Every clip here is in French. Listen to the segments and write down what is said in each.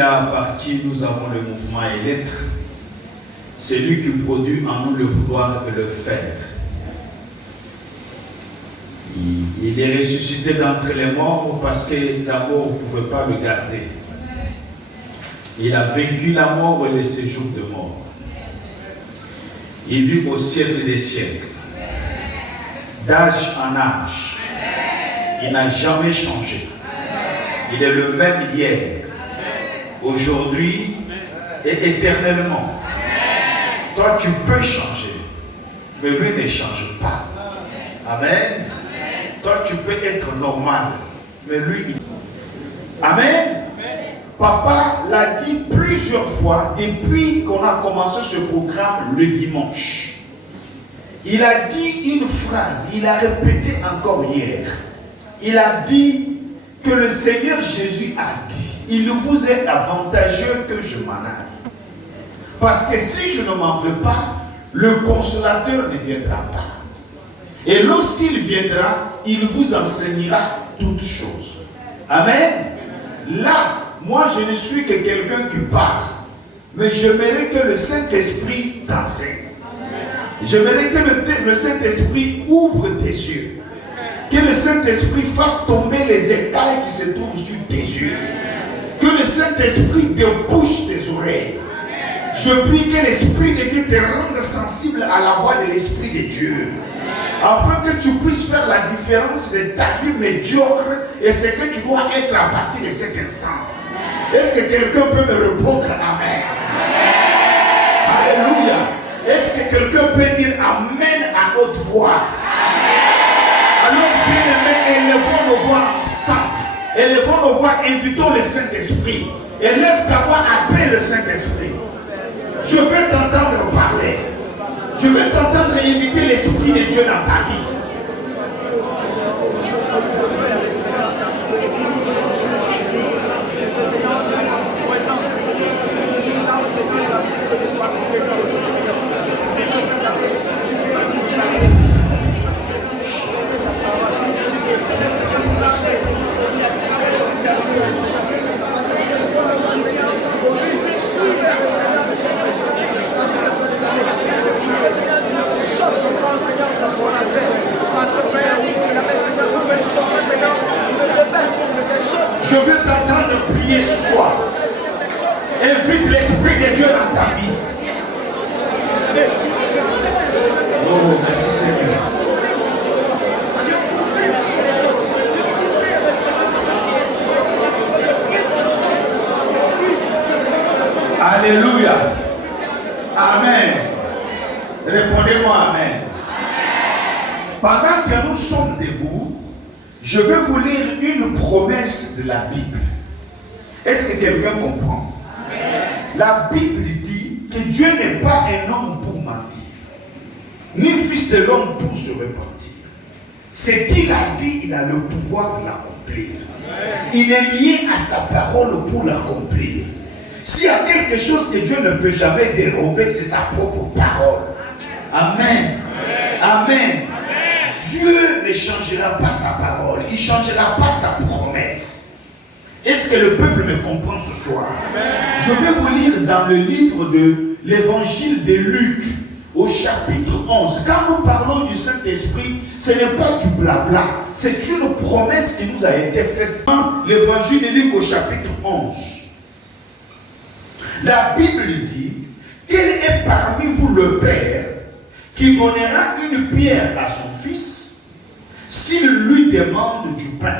Celui-là par qui nous avons le mouvement et l'être, c'est lui qui produit en nous le vouloir et le faire. Il est ressuscité d'entre les morts parce que d'abord on ne pouvait pas le garder. Il a vaincu la mort et le séjour de mort. Il vit au siècle des siècles. D'âge en âge. Il n'a jamais changé. Il est le même hier, aujourd'hui et éternellement. Toi, tu peux changer, mais lui ne change pas. Amen. Toi, tu peux être normal, mais lui, il... Amen. Papa l'a dit plusieurs fois depuis qu'on a commencé ce programme le dimanche. Il a dit une phrase, il a répété encore hier. Il a dit que le Seigneur Jésus a dit, il vous est avantageux que je m'en aille. Parce que si je ne m'en veux pas, le consolateur ne viendra pas. Et lorsqu'il viendra, il vous enseignera toutes choses. Amen. Là, moi je ne suis que quelqu'un qui parle. Mais j'aimerais que le Saint-Esprit t'enseigne. J'aimerais que le Saint-Esprit ouvre tes yeux. Que le Saint-Esprit fasse tomber les écailles qui se trouvent sur tes yeux. Que le Saint-Esprit te bouche tes oreilles. Je prie que l'Esprit de Dieu te rende sensible à la voix de l'Esprit de Dieu. Afin que tu puisses faire la différence de ta vie médiocre et ce que tu dois être à partir de cet instant. Est-ce que quelqu'un peut me répondre Amen? Alléluia. Est-ce que quelqu'un peut dire Amen à haute voix? Alors, bien-aimés, élevons nos voix ensemble. Élevons nos voix, invitons le Saint-Esprit. Élève ta voix, appelle le Saint-Esprit. Je veux t'entendre parler. Je veux t'entendre inviter l'Esprit de Dieu dans ta vie. Je veux t'entendre prier ce soir. Invite l'Esprit de Dieu dans ta vie. Oh, merci Seigneur. Alléluia. Amen. Répondez-moi Amen. Pendant que nous sommes debout, je vais vous lire une promesse de la Bible. Est-ce que quelqu'un comprend? Amen. La Bible dit que Dieu n'est pas un homme pour mentir, ni fils de l'homme pour se repentir. Ce qu'il a dit, il a le pouvoir de l'accomplir. Il est lié à sa parole pour l'accomplir. S'il y a quelque chose que Dieu ne peut jamais dérober, c'est sa propre parole. Amen. Amen. Dieu ne changera pas sa parole, il ne changera pas sa promesse. Est-ce que le peuple me comprend ce soir? Amen. Je vais vous lire dans le livre de l'évangile de Luc, au chapitre 11. Quand nous parlons du Saint-Esprit, ce n'est pas du blabla, c'est une promesse qui nous a été faite dans l'évangile de Luc au chapitre 11. La Bible dit, quel est parmi vous le Père qui donnera une pierre à son fils s'il lui demande du pain?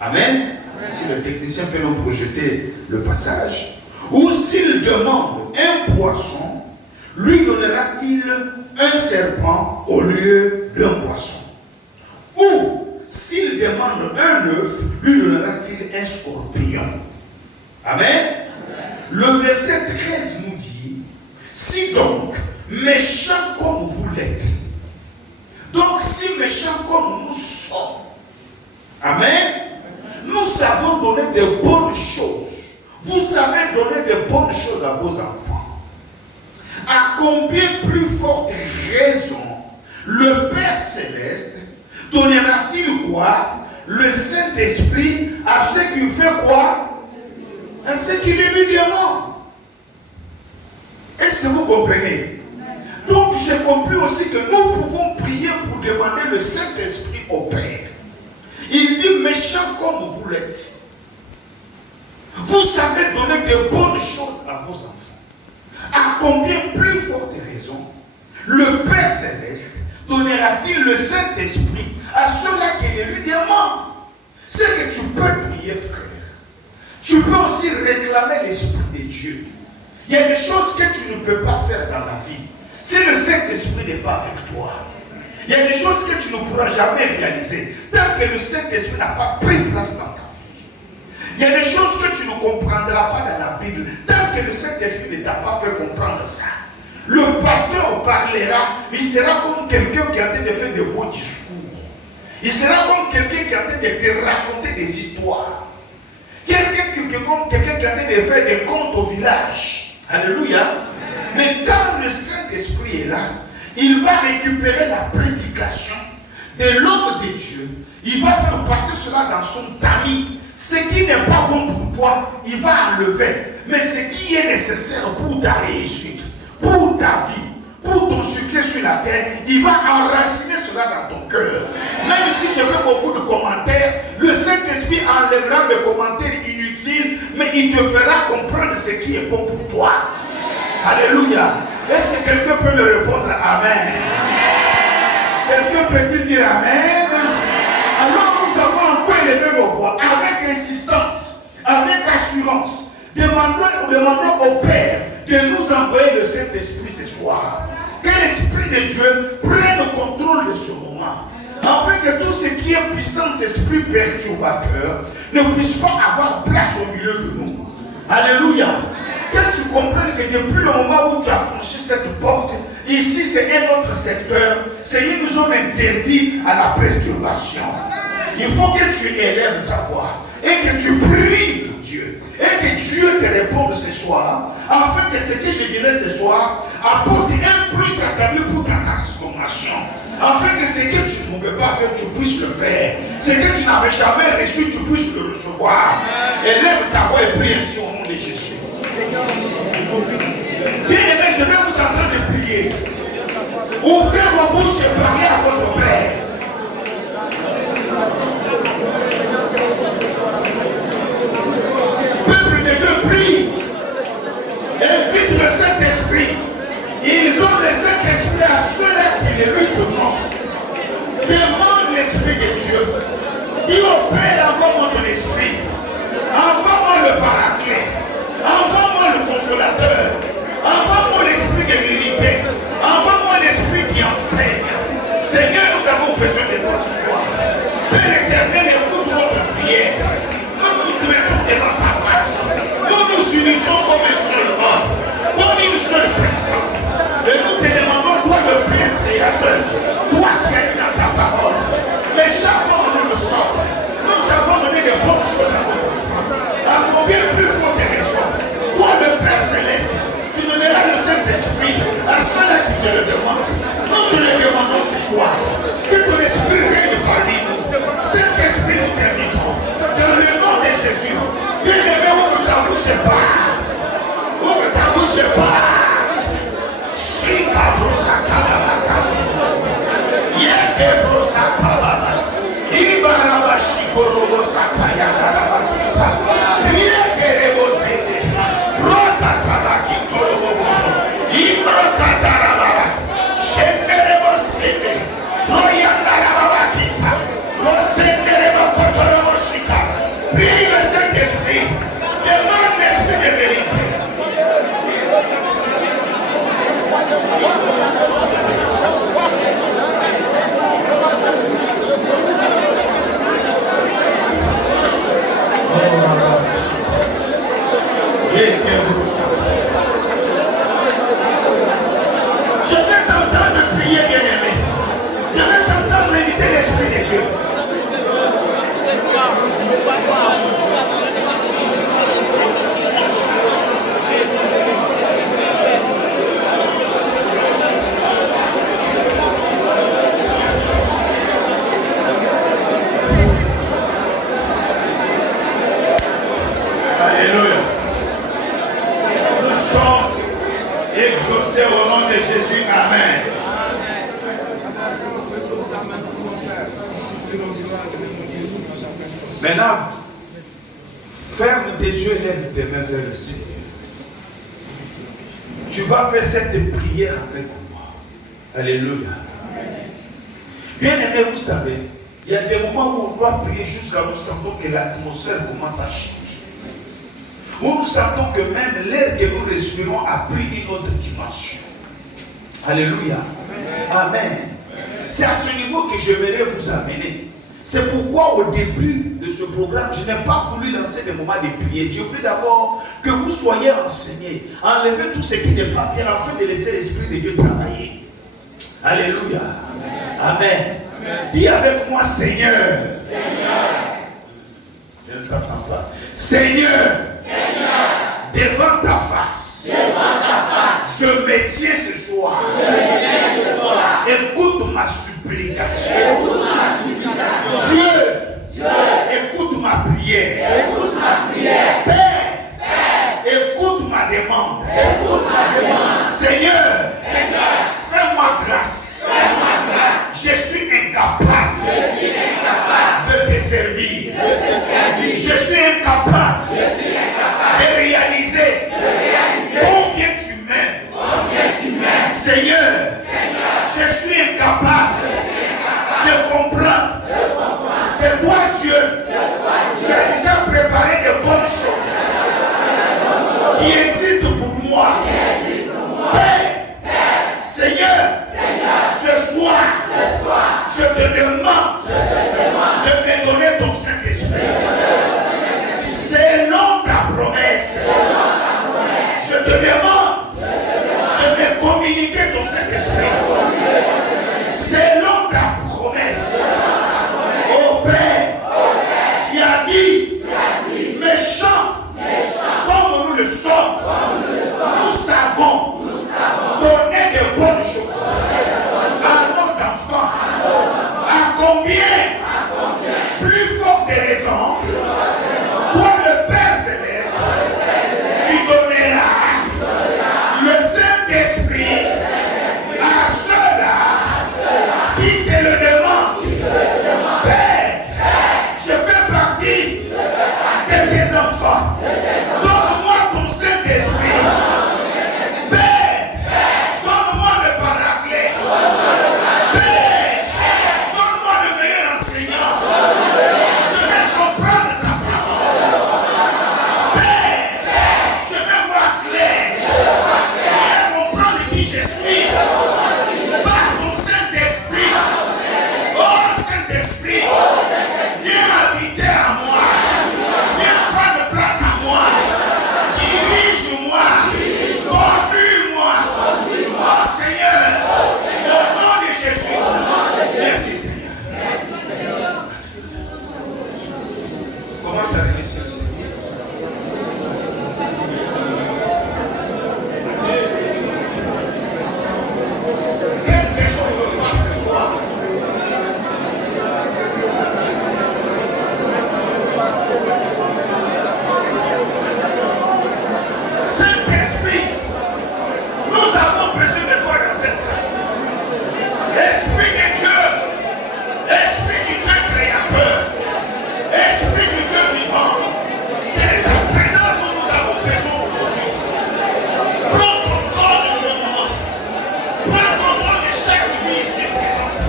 Amen. Si le technicien peut nous projeter le passage. Ou s'il demande un poisson, lui donnera-t-il un serpent au lieu d'un poisson? Ou s'il demande un œuf, lui donnera-t-il un scorpion? Amen. Le verset 13 nous dit, si donc, méchants comme vous l'êtes, donc si méchants comme nous sommes, amen, nous savons donner de bonnes choses. Vous savez donner de bonnes choses à vos enfants. À combien plus forte raison le Père Céleste donnera-t-il quoi? Le Saint-Esprit à ceux qui fait quoi? ainsi qu'il est évidemment. Est-ce que vous comprenez? Donc j'ai compris aussi que nous pouvons prier pour demander le Saint-Esprit au Père. Il dit, méchant comme vous l'êtes, vous savez donner de bonnes choses à vos enfants. À combien plus forte raison le Père Céleste donnera-t-il le Saint-Esprit à ceux-là qui lui demandent? C'est que tu peux prier, frère. Tu peux aussi réclamer l'Esprit de Dieu. Il y a des choses que tu ne peux pas faire dans la vie. Si le Saint-Esprit n'est pas avec toi, il y a des choses que tu ne pourras jamais réaliser tant que le Saint-Esprit n'a pas pris place dans ta vie. Il y a des choses que tu ne comprendras pas dans la Bible tant que le Saint-Esprit ne t'a pas fait comprendre ça. Le pasteur parlera, il sera comme quelqu'un qui est en train de faire de beaux discours. Il sera comme quelqu'un qui est en train de te raconter des histoires. Quelqu'un qui est en train de faire des contes au village. Alléluia. Mais quand le Saint-Esprit est là, il va récupérer la prédication de l'homme de Dieu. Il va faire passer cela dans son tamis. Ce qui n'est pas bon pour toi, il va enlever. Mais ce qui est nécessaire pour ta réussite, pour ta vie, pour ton succès sur la terre, il va enraciner cela dans ton cœur. Même si je fais beaucoup de commentaires, le Saint-Esprit enlèvera mes commentaires inutiles, mais il te fera comprendre ce qui est bon pour toi. Alléluia. Est-ce que quelqu'un peut me répondre Amen? Quelqu'un peut-il dire Amen? Alors nous avons encore élevé nos voix avec insistance, avec assurance. Demandons au Père de nous envoyer le Saint-Esprit ce soir. Que l'Esprit de Dieu prenne le contrôle de ce moment. Afin que tout ce qui est puissance d'esprit perturbateur ne puisse pas avoir place au milieu de nous. Alléluia. Que tu comprennes que depuis le moment où tu as franchi cette porte, ici c'est un autre secteur, c'est une zone interdite à la perturbation. Il faut que tu élèves ta voix et que tu pries pour Dieu. Et que Dieu te réponde ce soir, afin que ce que je dirai ce soir apporte un plus à ta vie pour ta transformation. Afin que ce que tu ne pouvais pas faire, tu puisses le faire. Ce que tu n'avais jamais reçu, tu puisses le recevoir. Élève ta voix et prie ainsi au nom de Jésus. Bien aimé, je vais vous entendre prier. Ouvrez vos bouches et parlez à votre Père. Peuple de Dieu, prie. Invite le Saint-Esprit. Il donne le Saint-Esprit à ceux-là qui le lui demandent. Demande l'Esprit de Dieu. Dis au Père, envoie-moi ton esprit. Envoie-moi le paraclet. Envoie-moi le consolateur. Envoie-moi l'esprit de vérité. Envoie-moi l'esprit qui enseigne. Seigneur, nous avons besoin de toi ce soir. Père éternel, écoute notre prière. Nous nous mettons devant ta face. Nous nous unissons comme un seul homme, comme une seule personne. Et nous te demandons, toi le Père créateur, toi qui es dans ta parole. Mais chaque fois que nous le sommes, nous savons donner de bonnes choses à nos enfants. À combien plus forte raison, toi le Père Céleste, tu donneras le Saint-Esprit à ceux-là qui te le demandent. Nous te le demandons ce soir. Que ton esprit règne parmi nous. Cet esprit nous t'invitons. Dans le nom de Jésus. Bien aimé, ouvre ta bouche et parle. Ouvre ta bouche et parle. Shika Brusaka. Amen. Maintenant, ferme tes yeux et lève tes mains vers le Seigneur. Tu vas faire cette prière avec moi. Alléluia. Bien aimé, vous savez, il y a des moments où on doit prier jusqu'à nous sentons que l'atmosphère commence à changer. Où nous sentons que même l'air que nous respirons a pris une autre dimension. Alléluia. Amen. C'est à ce niveau que j'aimerais vous amener. C'est pourquoi au début de ce programme, je n'ai pas voulu lancer des moments de prière. Je voulais d'abord que vous soyez enseignés. Enlevez tout ce qui n'est pas bien afin de laisser l'Esprit de Dieu travailler. Alléluia. Amen. Amen. Dis avec moi, Seigneur. Seigneur. Je ne t'entends pas. Seigneur. Seigneur. Devant ta face. Devant ta face. Je me tiens ce soir. Je me tiens ce soir. Écoute ma supplication. Écoute ma supplication. Dieu. Écoute ma prière. Écoute ma prière. Père. Écoute ma demande. Écoute ma demande. Seigneur. Seigneur. Fais-moi grâce. Fais-moi grâce. Je suis incapable. Je suis incapable de te servir. De te servir. Je suis incapable. Je suis incapable de réaliser. Combien tu m'aimes. Combien tu m'aimes. Seigneur. Seigneur. Je suis incapable. De comprendre que toi, Dieu, tu as déjà préparé de bonnes choses qui existent pour moi. Père, Seigneur, ce soir, je te demande de me donner ton Saint-Esprit. Selon ta promesse, je te demande de me communiquer ton Saint-Esprit. Selon ta promesse, ô Père, tu as dit, méchants, comme nous le sommes, nous savons donner de bonnes choses à nos enfants. À combien plus forte raison, toi le Père Céleste, tu donneras le Saint-Esprit à ceux-là qui te le demandent. Père, je fais partie de tes enfants. Donne-moi ton Saint-Esprit. Père, donne-moi le paraclet. Père, donne-moi le meilleur enseignant. Je vais comprendre ta parole. Père, je vais voir clair. Je vais comprendre qui je suis. Par ton Saint-Esprit. Oh Saint-Esprit, viens habiter à moi. Viens prendre place à moi. Dirige-moi. Conduis-moi. Oh Seigneur, au nom de Jésus. Merci Seigneur. Commence à remercier le Seigneur. Quelque chose se passe ce soir. Saint-Esprit, nous avons besoin de toi dans cette salle. Esprit de Dieu, Esprit du Dieu créateur, Esprit du Dieu vivant, c'est de ta présence dont nous avons besoin aujourd'hui. Prends ton corps de ce moment. Prends ton corps de chaque vie ici présente.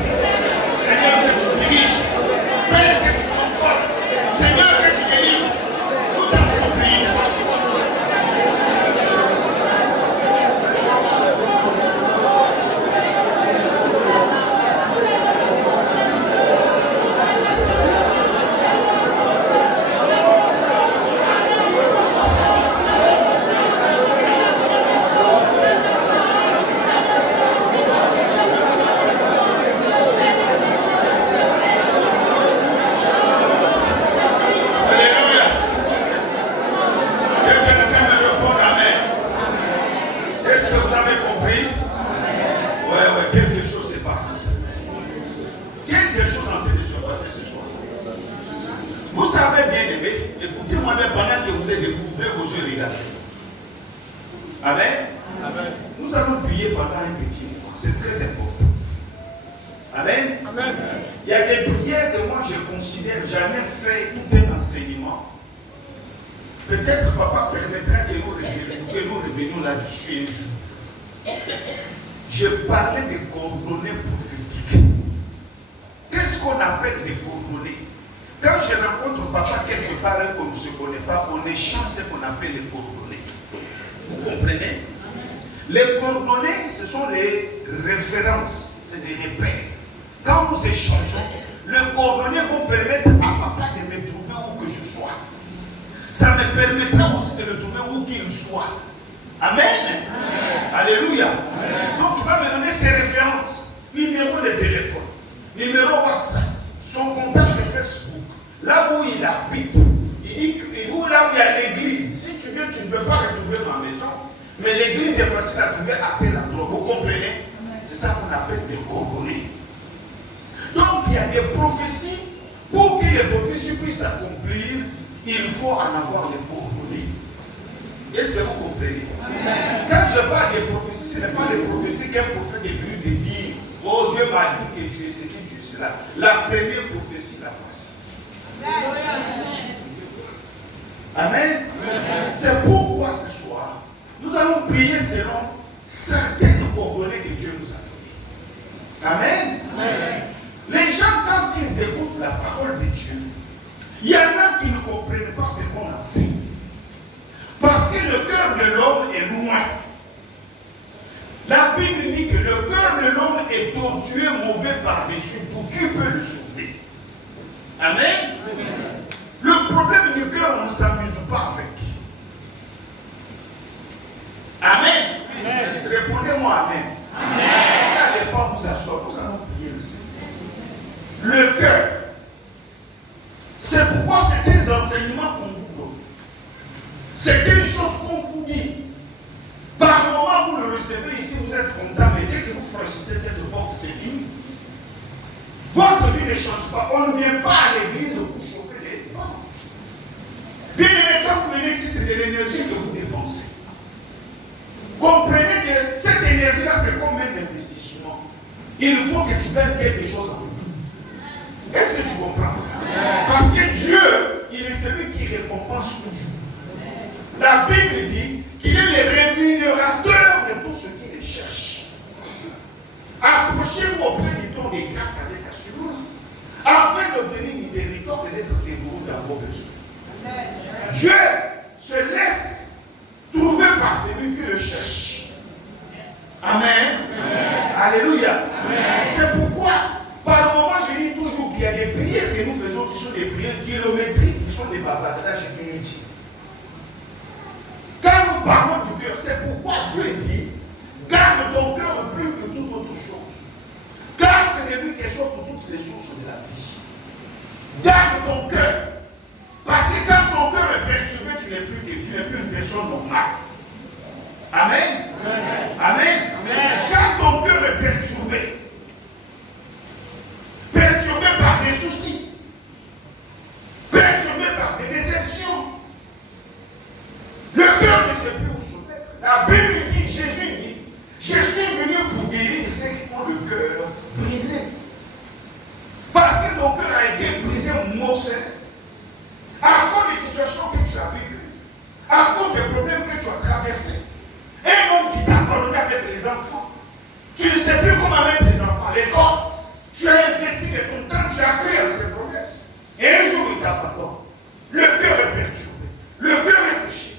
Seigneur, que tu diriges. Père, que tu contrôles. Seigneur, que tu délivres. Nous t'en supplions. Amen. Nous allons prier pendant un petit moment. C'est très important. Amen. Amen. Il y a des prières que moi je considère, j'en ai fait tout un enseignement. Peut-être papa permettra que nous revenions là-dessus un jour. Je parlais des coordonnées prophétiques. Qu'est-ce qu'on appelle des coordonnées? Quand je rencontre papa quelque part qu'on ne se connaît pas, on échange ce qu'on appelle les coordonnées. Vous comprenez? Les coordonnées, ce sont les références, c'est des repères. Quand nous échangeons, les coordonnées vont permettre à papa de me trouver où que je sois. Ça me permettra aussi de le trouver où qu'il soit. Amen. Amen. Alléluia. Amen. Donc il va me donner ses références. Numéro de téléphone, numéro WhatsApp, son contact de Facebook, là où il habite. Il dit que là où il y a l'église. Si tu viens, tu ne peux pas retrouver ma maison. Mais l'église est facile à trouver à tel endroit. Vous comprenez? C'est ça qu'on appelle des coordonnées. Donc il y a des prophéties. Pour que les prophéties puissent s'accomplir, il faut en avoir les coordonnées. Est-ce que vous comprenez? Quand je parle des prophéties, ce n'est pas les prophéties qu'un prophète est venu te dire. Oh, Dieu m'a dit que tu es ceci, tu es cela. La première prophétie, la voici. Amen. C'est pourquoi ce soir, nous allons prier selon certaines coordonnées que Dieu nous a données. Amen. Amen. Les gens, quand ils écoutent la parole de Dieu, il y en a qui ne comprennent pas ce qu'on enseigne. Parce que le cœur de l'homme est loin. La Bible dit que le cœur de l'homme est tortueux, mauvais par-dessus tout. Qui peut le sauver? Amen. Amen. Le problème du cœur, on ne s'amuse pas avec. Amen. Amen. Répondez-moi Amen. Amen. N'allez pas vous asseoir, nous allons prier le Seigneur. Le cœur. C'est pourquoi c'est des enseignements qu'on vous donne. C'est des choses qu'on vous dit. Par moment, vous le recevez ici, vous êtes content, mais dès que vous franchissez cette porte, c'est fini. Votre vie ne change pas. On ne vient pas à l'église pour chauffer les gens. Bien aimé, quand vous venez ici, c'est de l'énergie que vous dépensez. Comprenez que cette énergie-là, c'est comme un investissement. Il faut que tu gagnes quelque chose en retour. Est-ce que tu comprends? Parce que Dieu, il est celui qui récompense toujours. La Bible dit qu'il est le rémunérateur de tout ce qui les cherche. Approchez-vous auprès du trône de grâce avec assurance, afin d'obtenir miséricorde et d'être secouru dans vos besoins. Dieu se laisse trouver par celui qui le cherche. Amen. Amen. Alléluia. Amen. C'est pourquoi, par moment, je dis toujours qu'il y a des prières que nous faisons qui sont des prières kilométriques, qui sont des bavardages inutiles. Quand nous parlons du cœur, c'est pourquoi Dieu dit garde ton cœur plus que toute autre chose. Car c'est de lui qui sortent toutes les sources de la vie. Garde ton cœur. Parce que quand ton cœur est perturbé, tu n'es plus une personne normale. Amen. Amen. Amen. Amen. Quand ton cœur est perturbé par des soucis, perturbé par des déceptions, le cœur ne sait plus où se mettre. La Bible dit, Jésus dit, je suis venu pour guérir ceux qui ont le cœur brisé. Parce que ton cœur a été brisé, morcelé, à cause des situations que tu as vécues, à cause des problèmes que tu as traversés. Un homme qui t'a abandonné avec les enfants, tu ne sais plus comment mettre les enfants à l'école, tu as investi de ton temps, tu as cru à ses promesses, et un jour il t'abandonne. Le cœur est perturbé, le cœur est touché.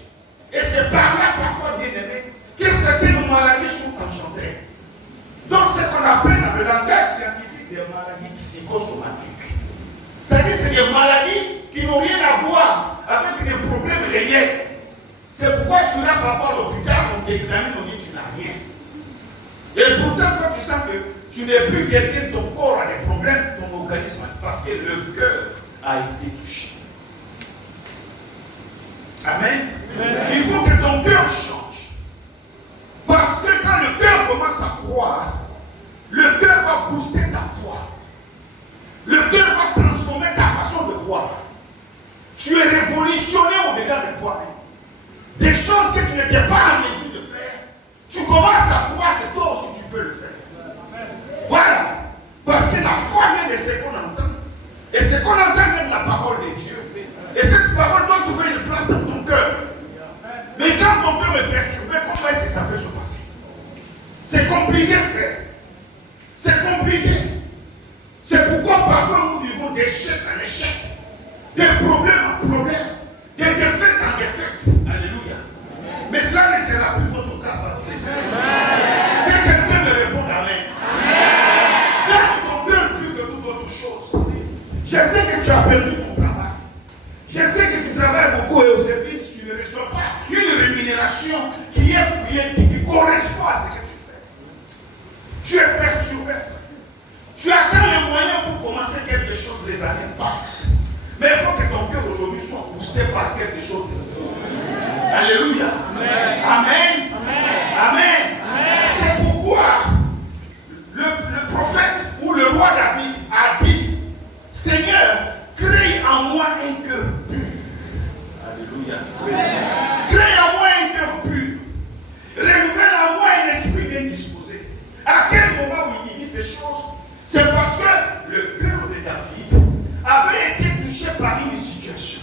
Et c'est par là, parfois, bien aimé, que certaines maladies sont engendrées. Donc, c'est ce qu'on appelle dans le langage scientifique des maladies psychosomatiques. C'est-à-dire c'est des maladies qui n'ont rien à voir avec des problèmes réels. C'est pourquoi tu iras parfois à l'hôpital, on t'examine, on dit que tu n'as rien. Et pourtant, quand tu sens que tu n'es plus quelqu'un, ton corps a des problèmes, ton organisme, parce que le cœur a été touché. Amen. Amen. Il faut que ton cœur change. Parce que quand le cœur commence à croire, le cœur va booster ta foi. Le cœur va transformer ta façon de voir. Tu es révolutionné au-dedans de toi-même. Des choses que tu n'étais pas en mesure de faire, tu commences à croire que toi aussi tu peux le faire. Voilà. Parce que la foi vient de ce qu'on entend. Et ce qu'on entend vient de la parole de Dieu. Et cette parole doit trouver une place dans ton cœur. Mais quand ton cœur est perturbé, comment est-ce que ça peut se passer? C'est compliqué, frère. C'est compliqué. C'est pourquoi parfois nous vivons d'échec en échec, de problème en problème, de défaite en défaite. Alléluia. Mais cela ne sera plus votre cas à tous les semaines. Que quelqu'un me réponde amen. Garde ton cœur plus que toute autre chose. Je sais que tu as perdu ton travail. Je sais que tu travailles beaucoup et au service, tu ne reçois pas une rémunération qui correspond à ce que tu fais. Tu es perturbé, frère. Tu attends les moyens pour commencer quelque chose, les années passent. Mais il faut que ton cœur aujourd'hui soit boosté par quelque chose. Alléluia. Amen. Amen. C'est pourquoi le prophète ou le roi David a dit, Seigneur, crée en moi un cœur pur. Alléluia. Crée en moi un cœur pur. Renouvelle en moi un esprit bien disposé. À quel moment où il dit ces choses? C'est parce que le cœur de David avait été touché par une situation.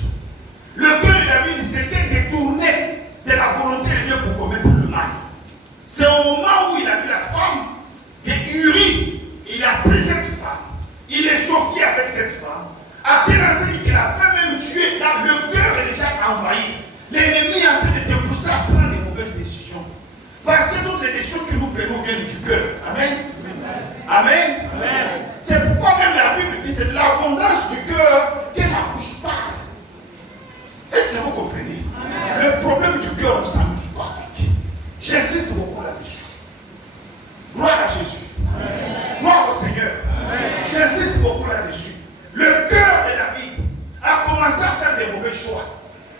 Le cœur de David s'était détourné de la volonté de Dieu pour commettre le mal. C'est au moment où il a vu la femme d'Uri, il a pris cette femme, il est sorti avec cette femme. À tel enseigne qu'il a fait même tuer, là, le cœur est déjà envahi. L'ennemi est en train de te pousser à prendre des mauvaises décisions. Parce que toutes les décisions que nous prenons viennent du cœur. Amen. Amen. Amen. C'est pourquoi même la Bible dit c'est de l'abondance du cœur que la bouche parle. Est-ce que vous comprenez? Amen. Le problème du cœur, on ne s'amuse pas avec. J'insiste beaucoup là-dessus. Gloire à Jésus. Amen. Gloire au Seigneur. Amen. J'insiste beaucoup là-dessus. Le cœur de David a commencé à faire des mauvais choix.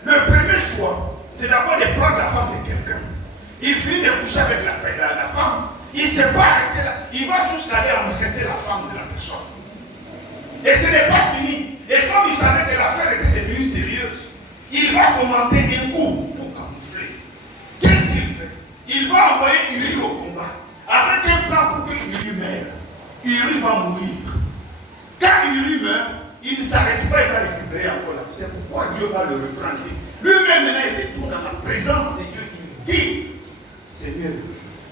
Le premier choix, c'est d'abord de prendre la femme de quelqu'un. Il finit de coucher avec la femme. Il ne s'est pas arrêté là. Il va juste aller enceinter la femme de la personne. Et ce n'est pas fini. Et comme il savait que l'affaire était devenue sérieuse, il va fomenter un coup pour camoufler. Qu'est-ce qu'il fait? Il va envoyer Uri au combat avec un plan pour que Uri meure. Uri va mourir. Quand Uri meurt, il ne s'arrête pas, il va récupérer encore là. C'est pourquoi Dieu va le reprendre. Lui-même, maintenant, il retourne dans la présence de Dieu. Il dit, Seigneur,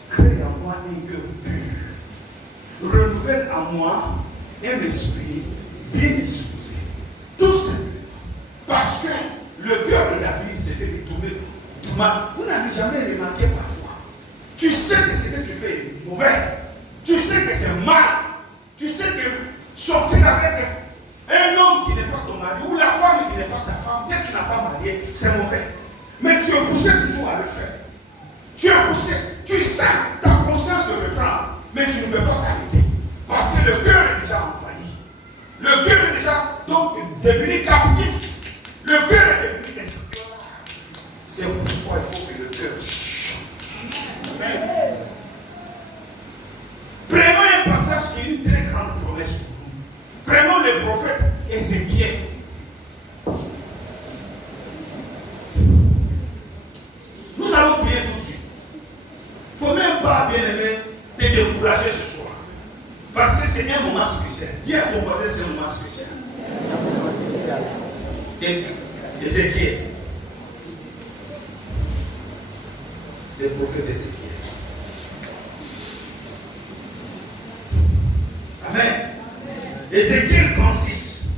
crée en moi un cœur pur. Renouvelle en moi un esprit bien disposé. Tout simplement. Parce que le cœur de David s'était détourné. Vous n'avez jamais remarqué parfois. Tu sais que ce que tu fais est mauvais. Tu sais que c'est mal. Tu sais que sortir avec un homme qui n'est pas ton mari ou la femme qui n'est pas ta femme, dès que tu n'as pas marié, c'est mauvais. Mais tu es poussé toujours à le faire. Tu es poussé, tu sais, ta conscience te reprend, mais tu ne peux pas t'arrêter. Parce que le cœur est déjà envahi. Le cœur est déjà donc devenu captif. Le cœur est devenu esclave. C'est pourquoi il faut que le cœur change. Prenons un passage qui est une très grande promesse pour nous. Prenons le prophète Ézéchiel. Nous allons prier tout de suite. Il ne faut même pas, bien aimé, te décourager ce soir. Parce que c'est un moment spécial. Dis à ton voisin, c'est un moment spécial. Ézéchiel. Le prophète Ézéchiel. Amen. Ézéchiel 36.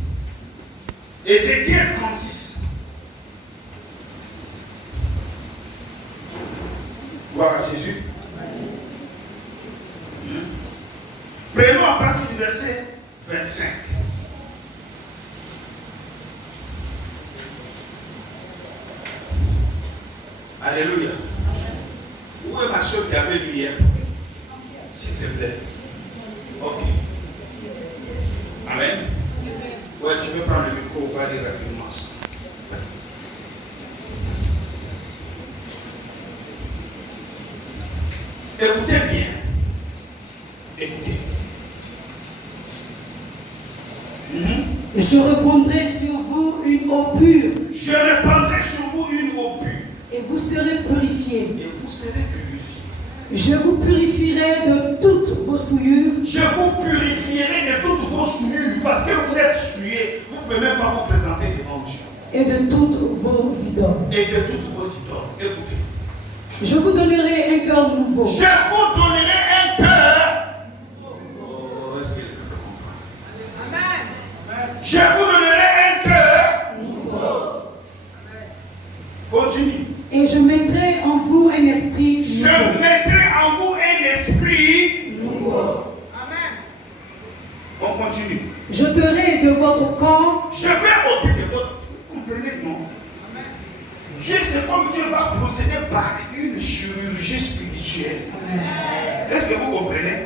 Ézéchiel 36. Gloire à Jésus. Prenons à partir du verset 25. Alléluia. Où est ma soeur qui avait lu hier? S'il te plaît. Ok. Amen. Ouais, tu veux prendre le micro, on va aller rapidement ça. Écoutez bien. Écoutez. Je répandrai sur vous une eau pure. Je répandrai sur vous une eau pure. Et vous serez purifiés. Et vous serez purifiés. Je vous purifierai de toutes vos souillures. Je vous purifierai de toutes vos souillures. Parce que vous êtes souillés. Vous ne pouvez même pas vous présenter devant Dieu. Et de toutes vos idoles. Et de toutes vos idoles. Écoutez. Je vous donnerai un cœur nouveau. Je vous donnerai un cœur. Est-ce que Amen. Je vous donnerai un cœur nouveau. Continue. Et je mettrai en vous un esprit nouveau. Je mettrai en vous un esprit nouveau. Amen. On continue. J'ôterai de votre corps. Je vais ôter de votre. Vous comprenez, non? Dieu, c'est comme Dieu va procéder par une chirurgie spirituelle. Est-ce que vous comprenez?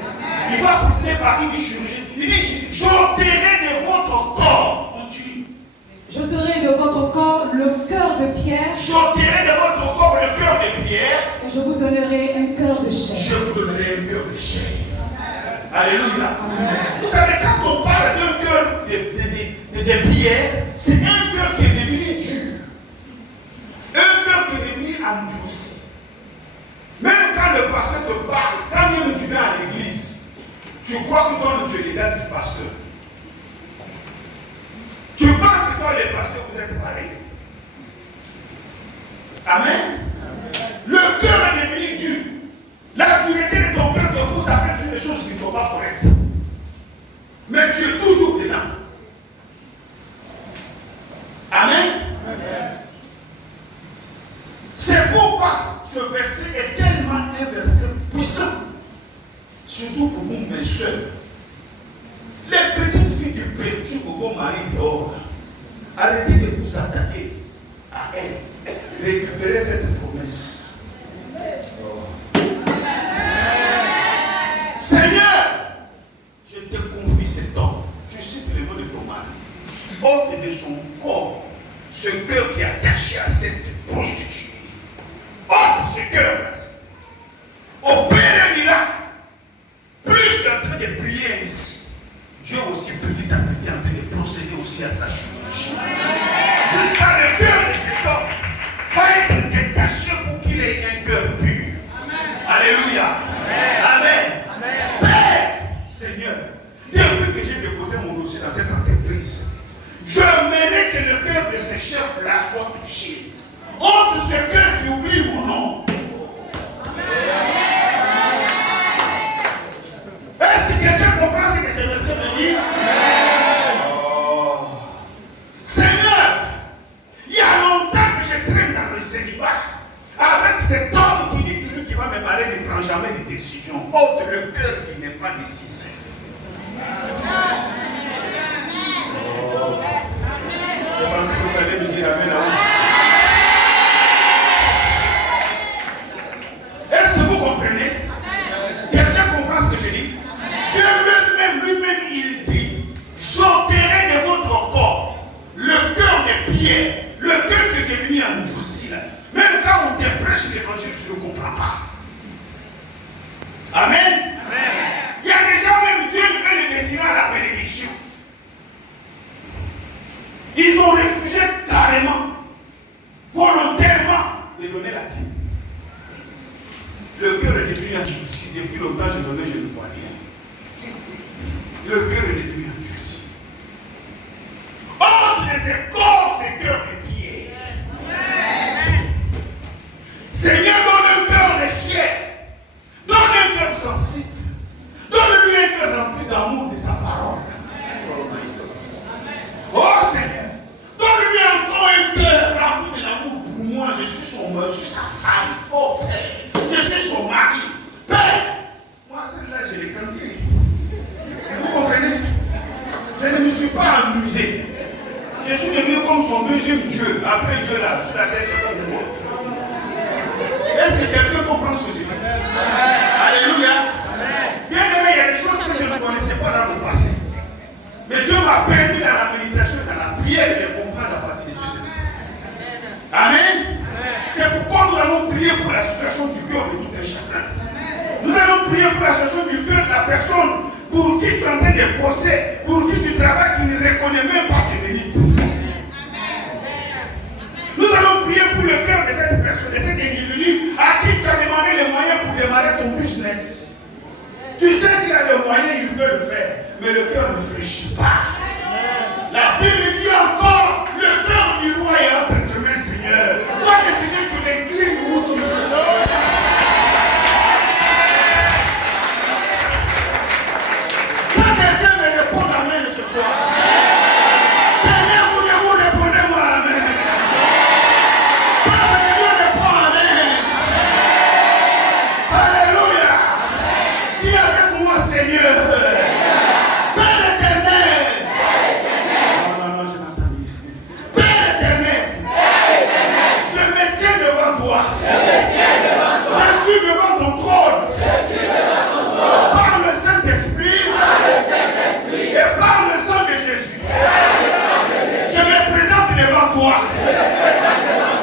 Il va procéder par une chirurgie. Il dit, j'ôterai de votre corps. Continue. J'ôterai de votre corps le cœur de pierre. J'ôterai de votre corps le cœur de pierre. Et je vous donnerai un cœur de chair. Je vous donnerai un cœur de chair. Alléluia. Vous savez, quand on parle d'un cœur de pierre, c'est un cœur qui est devenu dur. Un cœur qui est devenu endurci. Même quand le pasteur te parle, quand même tu viens à l'église, tu crois que toi tu es l'égal du pasteur. Tu penses que toi les pasteurs vous êtes pareils. Amen. Le cœur est devenu dur. La dureté de ton cœur te pousse à faire des choses qui ne sont pas correctes. Mais tu es toujours dedans. Amen. C'est pourquoi ce verset est tellement un verset puissant. Surtout pour vous, mes soeurs. Les petites filles qui perturbent vos maris dehors. Arrêtez de vous attaquer à elles. Récupérez cette promesse. Seigneur, je te confie cet homme. Je suis le nom de ton mari. Ôte de son corps ce cœur qui est attaché à cette prostituée. Ôte ce cœur-là. Opère un miracle. Plus tu es en train de prier ainsi, Dieu aussi petit à petit en train de procéder aussi à sa chirurgie. Jusqu'à le cœur de cet homme va être détaché pour qu'il ait un cœur pur. Alléluia. Amen. Père, Seigneur, depuis que j'ai déposé mon dossier dans cette entreprise, je mérite que le cœur de ces chefs-là soit touché. Honte ce cœur qui oublie mon nom. Est-ce que quelqu'un comprend ce que ce verset veut dire? Oh. Seigneur, il y a longtemps que je traîne dans le célibat avec cet homme qui dit toujours qu'il va me parler, ne prend jamais de décision. Ôte le cœur qui n'est pas décisif. Je pense que vous allez me dire amen là-haut. Est-ce que vous comprenez? Quelqu'un comprend ce que je dis? Dieu lui-même, il dit, j'ôterai de votre corps le cœur de pierre, le cœur qui est devenu endurci là. Même quand on te prêche l'évangile, tu ne comprends pas. Amen. Il y a des gens, même Dieu veut le destiner à la bénédiction. Ils ont refusé carrément, volontairement, de donner la dîme. Le cœur est devenu endurci. Depuis longtemps, je donnais, je ne vois rien. Le cœur est devenu endurci. Hors de ces corps, ces cœurs de pierre. Seigneur, donne un cœur de chair. Donne un cœur sensible. Donne-lui un cœur rempli d'amour de ta parole. Oh Seigneur, donne-lui encore un cœur rempli de l'amour pour moi. Je suis son mari, je suis sa femme. Oh Père, je suis son mari. Père, moi celle-là, je l'ai cantée. Vous comprenez? Je ne me suis pas amusé. Je suis devenu comme son deuxième Dieu. Après Dieu là, sur la terre, c'est pas pour moi. Est-ce que quelqu'un comprend ce que je dis? Alléluia. Bien aimé, il y a des choses que je ne connaissais pas dans le passé. Mais Dieu m'a permis dans la méditation et dans la prière de les comprendre à partir de ce texte. Amen. C'est pourquoi nous allons prier pour la situation du cœur de tout un chacun. Nous allons prier pour la situation du cœur de la personne pour qui tu es en train de bosser, pour qui tu travailles, qui ne reconnaît même pas tes mérites. Nous allons prier pour le cœur de cette personne, de cet individu à qui tu as demandé les moyens pour démarrer ton réfléchis pas. La Bible dit encore, le cœur du roi est entre tes mains, Seigneur. Toi, le Seigneur, tu l'inclines où tu veux. Quand quelqu'un me répond amen ce soir, vous répondez-moi amen. Papa, Dieu répond amen. Alléluia. Dis avec moi, Seigneur. Père éternel. Non, je m'entends bien. Père éternel. Je me tiens devant toi. Je suis devant ton trône. Par le Saint-Esprit et par le sang de Jésus. Je me présente devant toi.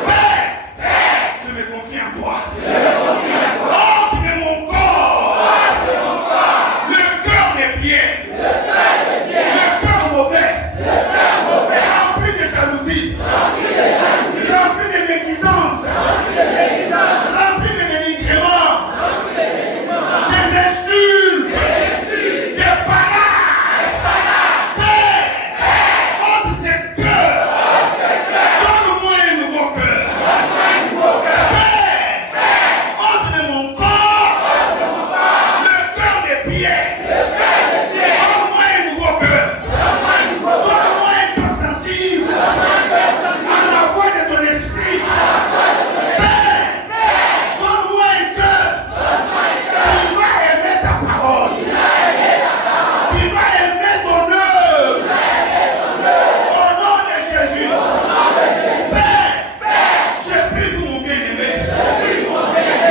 Père, je me confie en toi. Hors de mon corps, le cœur des pieds, le cœur mauvais, rempli de jalousie, rempli de médisance, rempli de dénigrement, des insultes, des parades. Père, ôte ces cœurs. Donne-moi un nouveau cœur. Père, ôte de mon corps le cœur des pieds. Donne-moi un nouveau cœur. Donne-moi un cœur sensible à la voix de ton esprit. Père, donne-moi un cœur qui va aimer ta parole, qui va aimer ton œuvre. Au nom de Jésus. Père, je prie pour mon bien-aimé.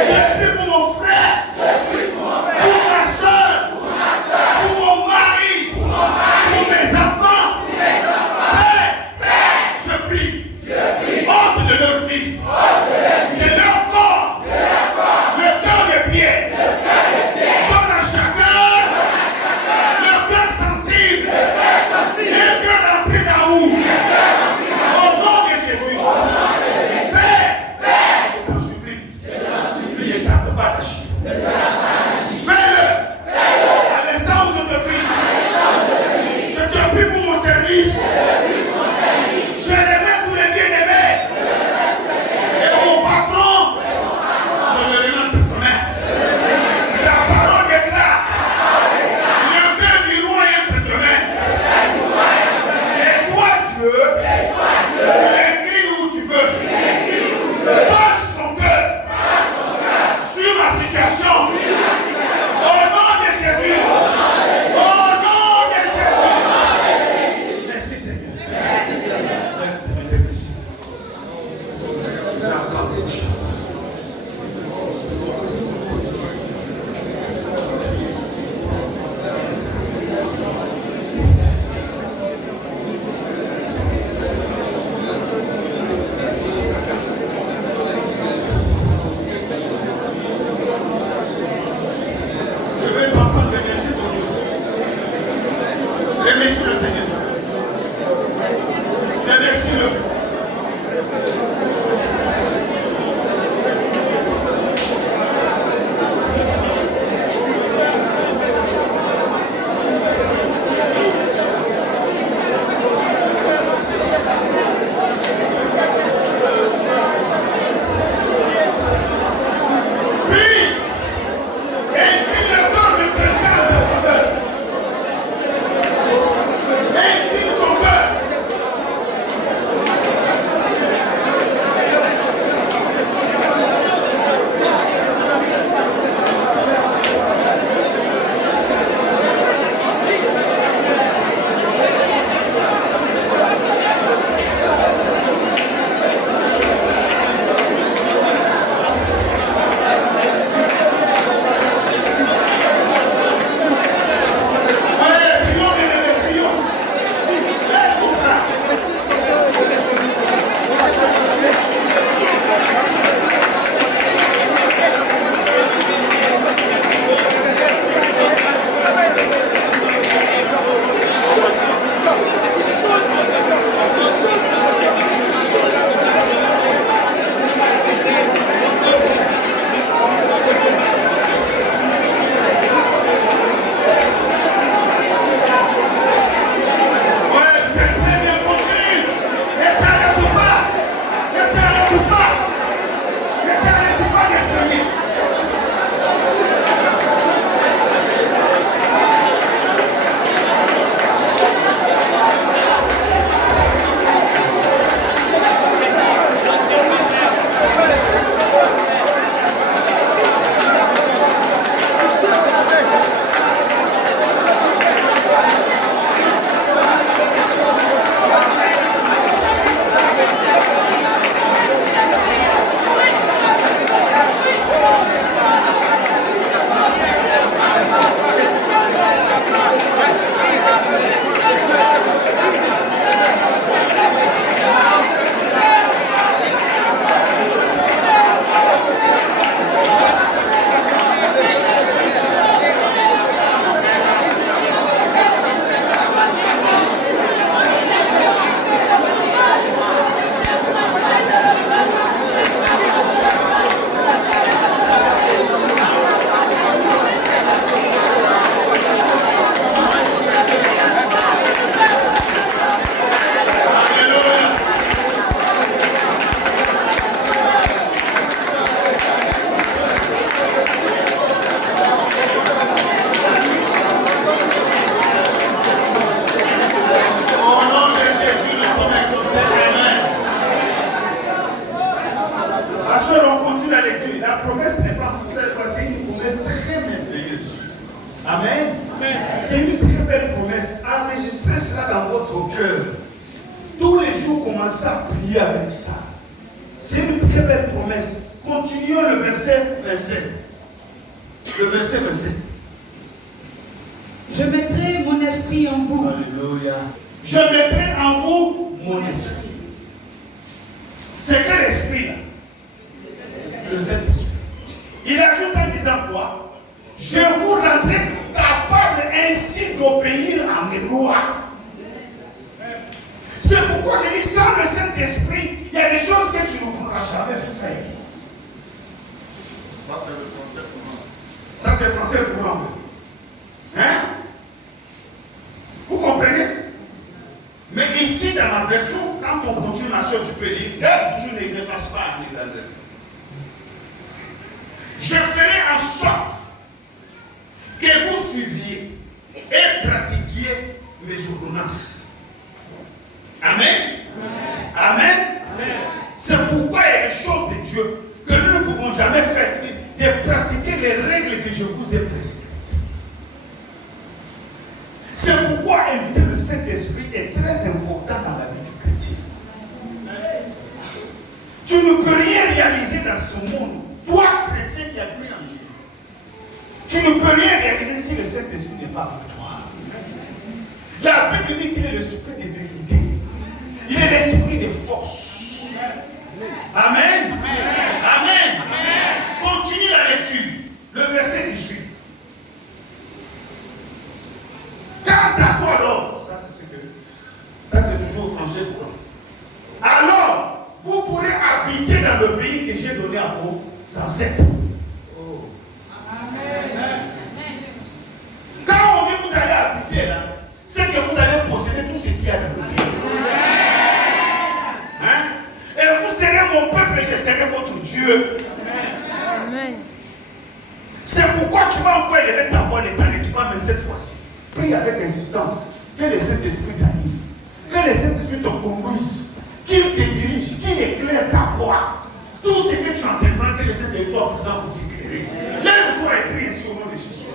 Je prie pour mon frère, pour ma soeur, pour mon mari, pour mes enfants. Père, je prie, ôte de leur vie, de leur corps, le cœur des pieds. Donne à chacun le cœur sensible, le cœur rempli d'amour. Au nom de Jésus. Père, je t'en supplie. Ne tarde pas d'agir. Fais-le. À l'instant où je te prie. Je te prie pour mon service. Je remets tous les bien-aimés. Et mon patron, je le remets entre tes mains. La parole déclare. Le cœur du roi est entre tes mains. Et toi, Dieu, tu l'inclines où tu veux. Penche son cœur sur ma situation. Au nom de Jésus. Au nom de Jésus. Merci Seigneur. Merci. Je vais t'entendre remercier ton Dieu. Remercie le Seigneur. Remercie-le. Prie. Incline le corps de quelqu'un en ta faveur. Incline son cœur. belle promesse. Enregistrez cela dans votre cœur. Tous les jours, commencez à prier avec ça. C'est une très belle promesse. Continuons le verset 27. Le verset 27. Je mettrai mon esprit en vous. Alléluia. Je mettrai en vous mon esprit. C'est quel esprit là? Le Saint-Esprit. Il ajoute en disant quoi? Je vous rendrai capable ainsi d'obéir à mes lois. C'est pourquoi je dis, sans le Saint-Esprit, il y a des choses que tu ne pourras jamais faire. Ça c'est français courant. Hein? Vous comprenez? Mais ici, dans ma version, quand on continue ma soeur, tu peux dire, toujours ne fasse pas l'éternel. Je ferai en sorte que vous suiviez et pratiquiez mes ordonnances. Amen. Amen. C'est pourquoi il y a des choses de Dieu que nous ne pouvons jamais faire, de pratiquer les règles que je vous ai prescrites. C'est pourquoi inviter le Saint-Esprit est très important dans la vie du chrétien. Tu ne peux rien réaliser dans ce monde. Toi, chrétien qui as cru en Jésus, tu ne peux rien réaliser si le Saint-Esprit n'est pas avec toi. La Bible dit qu'il est l'esprit de vérité. Il est l'esprit de force. Amen. Amen. Continue la lecture. Le verset 18. Quant à toi, alors, ça c'est toujours français courant. Alors, vous pourrez habiter dans le pays que j'ai donné à vos ancêtres. Oh. Amen. Quand on dit que vous allez habiter là, c'est que vous allez posséder tout ce qu'il y a dans le pays. Hein? Et vous serez mon peuple et je serai votre Dieu. Amen. C'est pourquoi tu vas encore élever ta voix l'éternel, tu vas, mais cette fois-ci, prie avec insistance. Que le Saint-Esprit t'anime. Que le Saint-Esprit te conduise. Qu'il te dirige, qu'il éclaire ta voix. Tout ce que tu entendras, que le Saint-Esprit soit présent pour t'éclairer. Lève-toi et prie ainsi au nom de Jésus.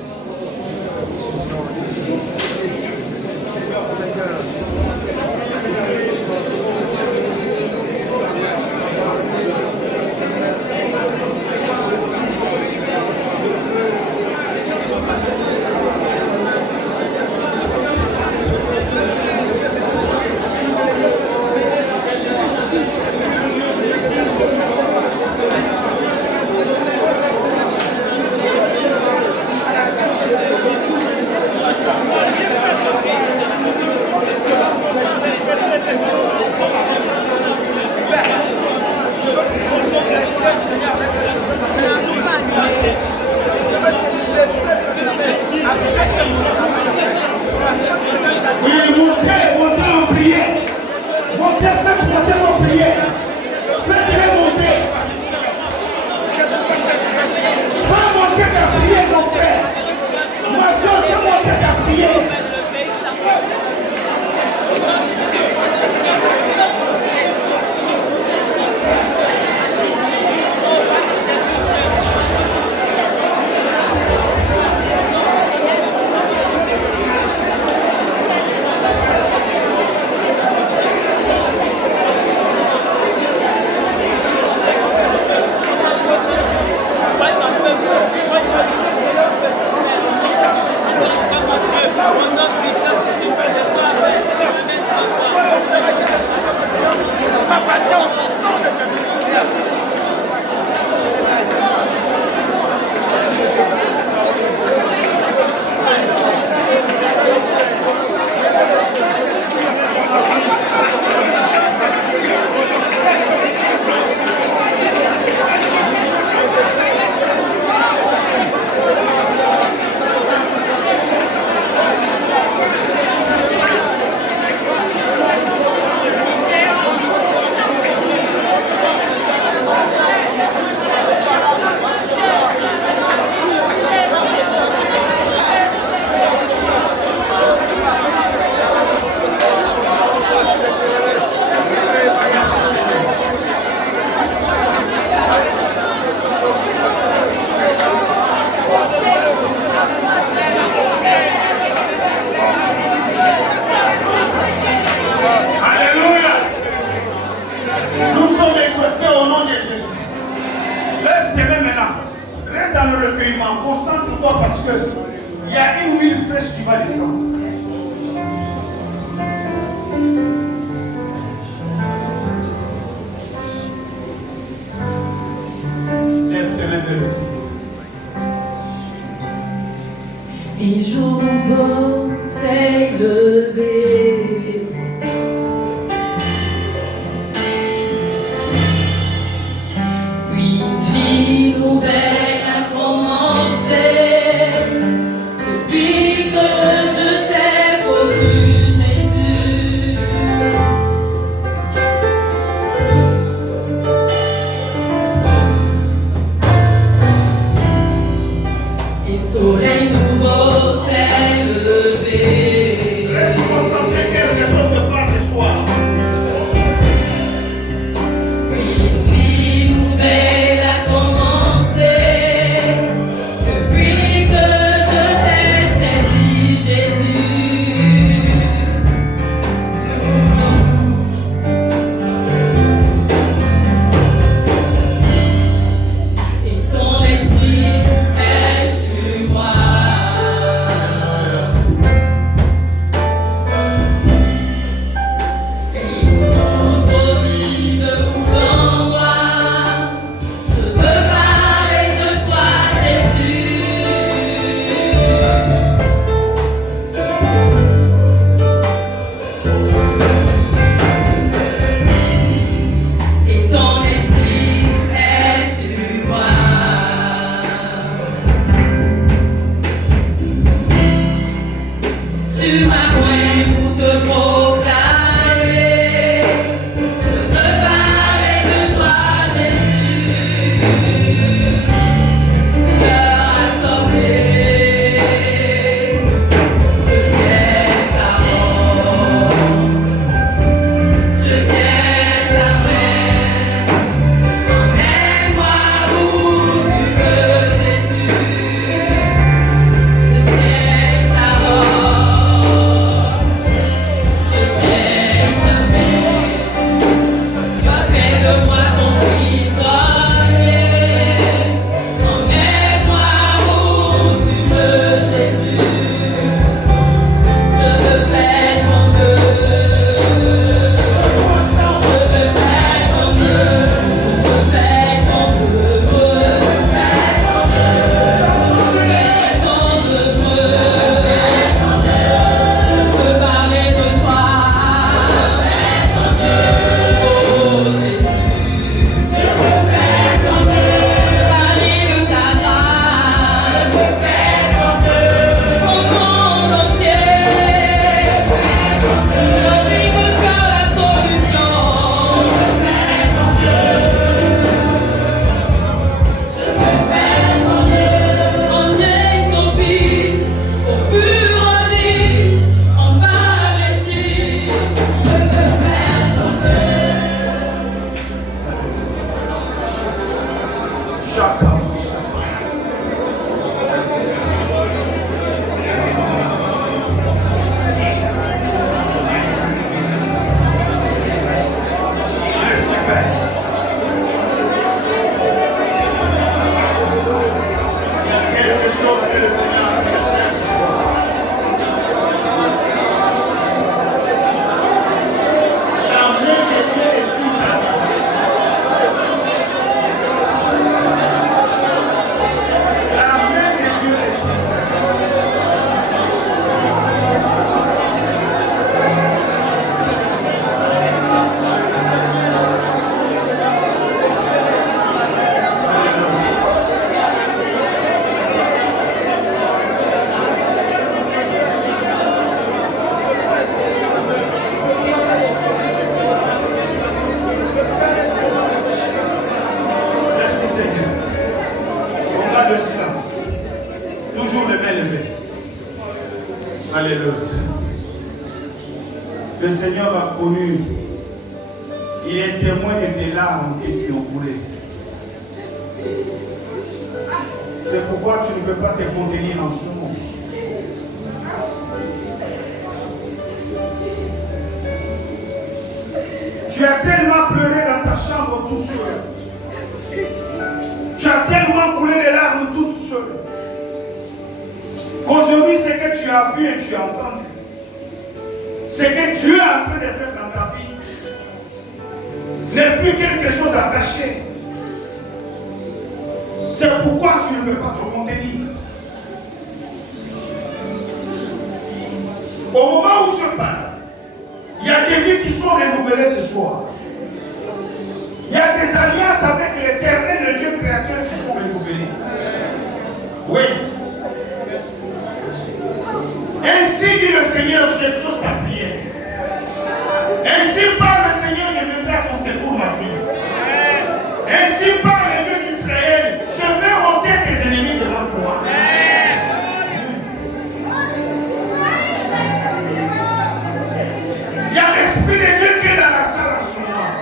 Le Seigneur a connu. Il est témoin de tes larmes qui ont coulé. C'est pourquoi tu ne peux pas te contenir en ce moment. Tu as tellement pleuré dans ta chambre tout seul. Tu as tellement coulé les larmes toute seule. Aujourd'hui, ce que tu as vu et tu as entendu, ce que Dieu est en train de faire dans ta vie, n'est plus quelque chose à cacher. C'est pourquoi tu ne peux pas te contenir. Au moment où je parle, il y a des vies qui sont renouvelées ce soir. Il y a des alliances avec l'Éternel, le Dieu créateur, qui sont renouvelées. Oui. Ainsi dit le Seigneur, j'exauce ta prière. Ainsi parle le Seigneur, je viendrai à ton secours, ma fille. Ainsi parle le Dieu d'Israël, je vais ôter tes ennemis devant toi. Il y a l'Esprit de Dieu qui est dans la salle en ce moment.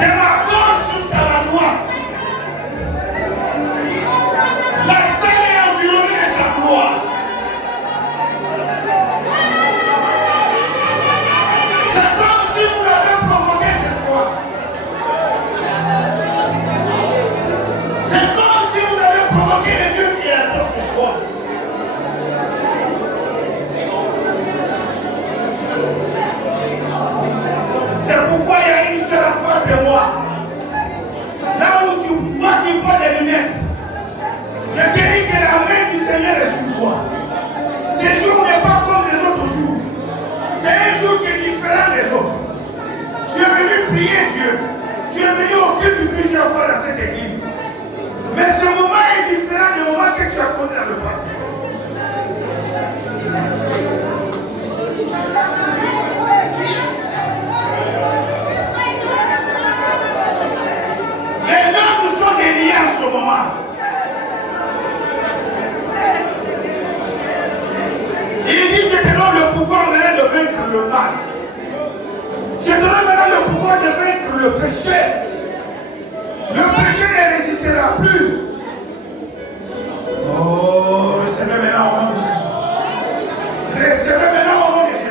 De ma gauche jusqu'à la droite. La salle est environnée de sa gloire. C'est comme si vous l'avez provoqué ce soir. C'est comme si vous avez provoqué le Dieu créateur ce soir. C'est pourquoi il y a une seule en face de moi. Là où tu vois qu'il porte des lunettes, je te dis que la main du Seigneur est sur toi. Ce jour n'est pas comme les autres jours. C'est un jour qui est différent des autres. Tu es venu prier Dieu. Tu es venu au culte plusieurs fois dans cette église. Mais ce moment est différent du moment que tu as connu dans le passé. Les langues sont déliées en ce moment. Il dit, je te donne le pouvoir maintenant de vaincre le mal. Je te donne maintenant le pouvoir de vaincre le péché. Le péché ne résistera plus. Oh, recevez maintenant au nom de Jésus. Recevez maintenant au nom de Jésus.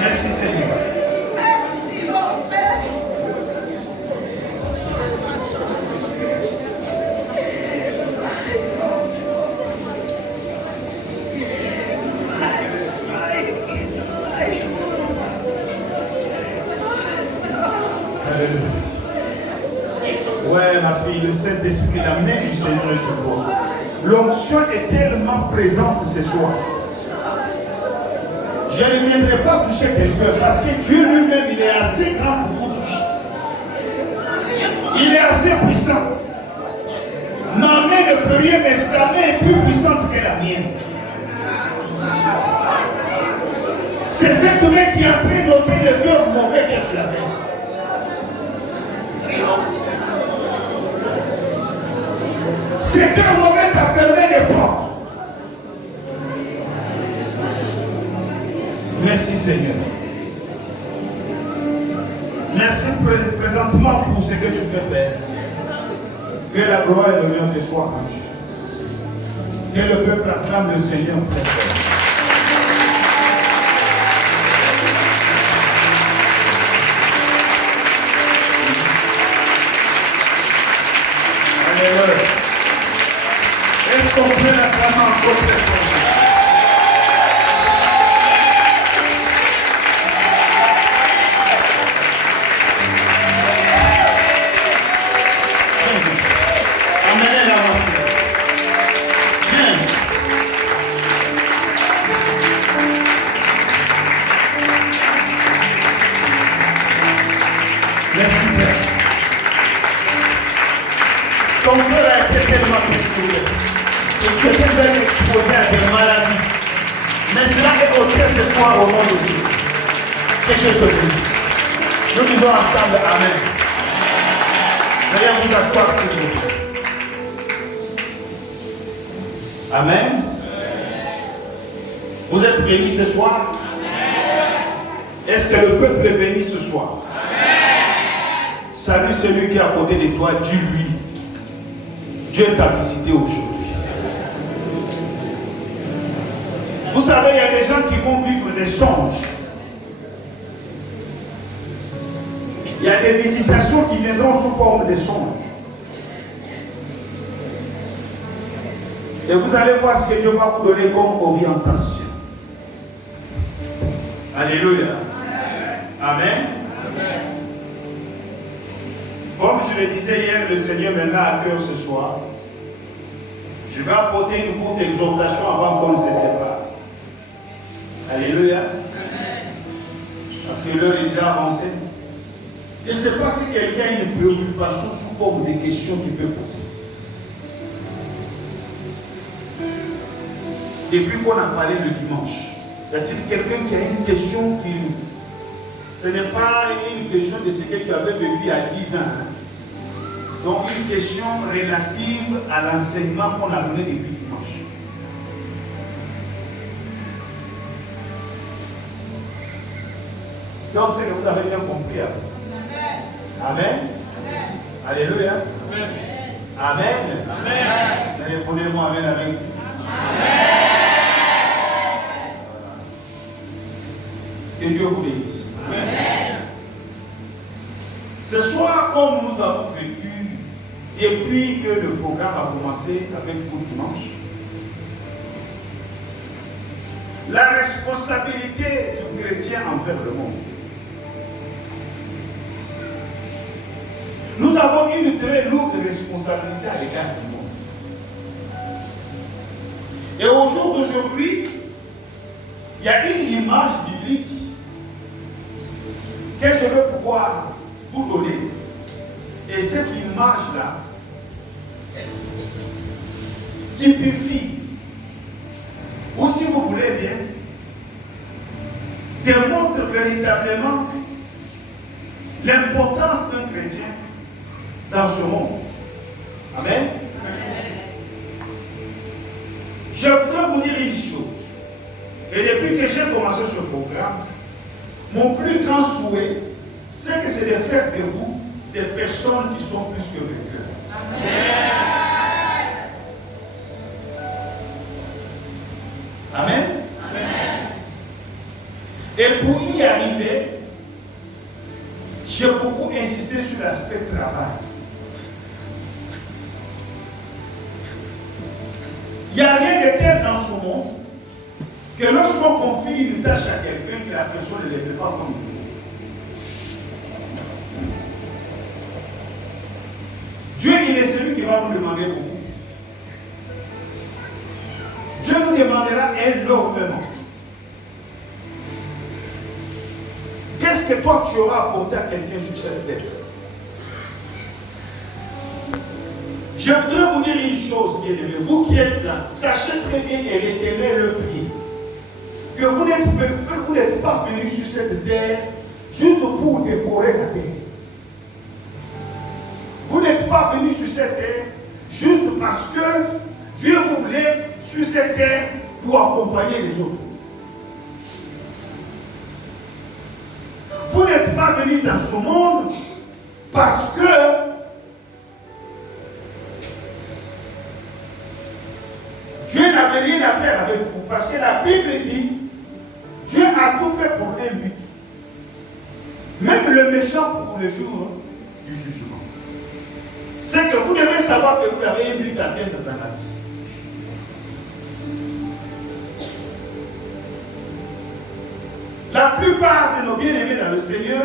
Merci Seigneur. Ouais, ma fille, le Saint-Esprit, la main du Seigneur est sur toi. L'onction est tellement présente ce soir. Je ne viendrai pas toucher quelqu'un parce que Dieu lui-même, il est assez grand pour vous toucher. Il est assez puissant. Ma main ne peut rien, mais sa main est plus puissante que la mienne. C'est cette main qui a pris d'ôter le cœur mauvais que tu l'avais. C'est un moment à fermer les portes. Merci Seigneur. Merci présentement pour ce que tu fais, Père. Que la gloire et l'honneur te soient rendus. Que le peuple acclame le Seigneur, Père. Alléluia. Est-ce qu'on peut l'acclamer encore très fort? Ton cœur a été tellement perturbé. Et tu étais déjà exposé à des maladies. Mais cela est ôté ce soir au nom de Jésus. Que Dieu te bénisse. Nous disons ensemble Amen. Veuillez vous asseoir s'il vous plaît. Amen. Vous êtes bénis ce soir? Est-ce que le peuple est béni ce soir? Salut celui qui est à côté de toi, dis-lui. Dieu t'a visité aujourd'hui. Vous savez, il y a des gens qui vont vivre des songes. Il y a des visitations qui viendront sous forme de songes. Et vous allez voir ce que Dieu va vous donner comme orientation. Alléluia. Amen. Comme je le disais hier, le Seigneur me met à cœur ce soir. Je vais apporter une courte exhortation avant qu'on ne se sépare. Alléluia. Parce que l'heure est déjà avancée. Je ne sais pas si quelqu'un a une préoccupation sous forme de questions qu'il peut poser. Depuis qu'on a parlé le dimanche, y a-t-il quelqu'un qui a une question qui... Ce n'est pas une question de ce que tu avais vécu il y a 10 ans. Donc une question relative à l'enseignement qu'on a donné depuis dimanche. Donc c'est que vous avez bien compris. Amen. Amen. Alléluia. Amen. Amen. Amen. Répondez-moi Amen avec. Amen. Que Dieu vous bénisse. Amen. Ce soir, comme nous avons vécu depuis que le programme a commencé avec vous dimanche, la responsabilité du chrétien envers le monde. Nous avons une très lourde responsabilité à l'égard du monde. Et au jour d'aujourd'hui, il y a une image biblique que je vais pouvoir vous donner. Et cette image-là typifie, ou si vous voulez bien, démontre véritablement l'importance d'un chrétien dans ce monde. Amen. Je voudrais vous dire une chose. Et depuis que j'ai commencé ce programme, mon plus grand souhait, c'est que c'est de faire de vous des personnes qui sont plus que vainqueurs. Amen. Amen. Et pour y arriver, j'ai beaucoup insisté sur l'aspect travail. Il n'y a rien de tel dans ce monde que lorsqu'on confie une tâche à quelqu'un, que la personne ne le fait pas comme il faut. Dieu, il est celui qui va nous demander beaucoup. Dieu nous demandera énormément. Qu'est-ce que toi tu auras apporté à quelqu'un sur cette terre? Je voudrais vous dire une chose, bien-aimés. Vous qui êtes là, sachez très bien et retenez le prix. Que vous n'êtes pas venus sur cette terre juste pour décorer la terre. Vous n'êtes pas venus sur cette terre juste parce que Dieu vous voulait sur cette terre pour accompagner les autres. Vous n'êtes pas venus dans ce monde parce que Dieu n'avait rien à faire avec vous. Parce que la Bible dit, Dieu a tout fait pour un but. Même le méchant pour le jour du jugement. C'est que vous devez savoir que vous avez un but à atteindre dans la vie. La plupart de nos bien-aimés dans le Seigneur,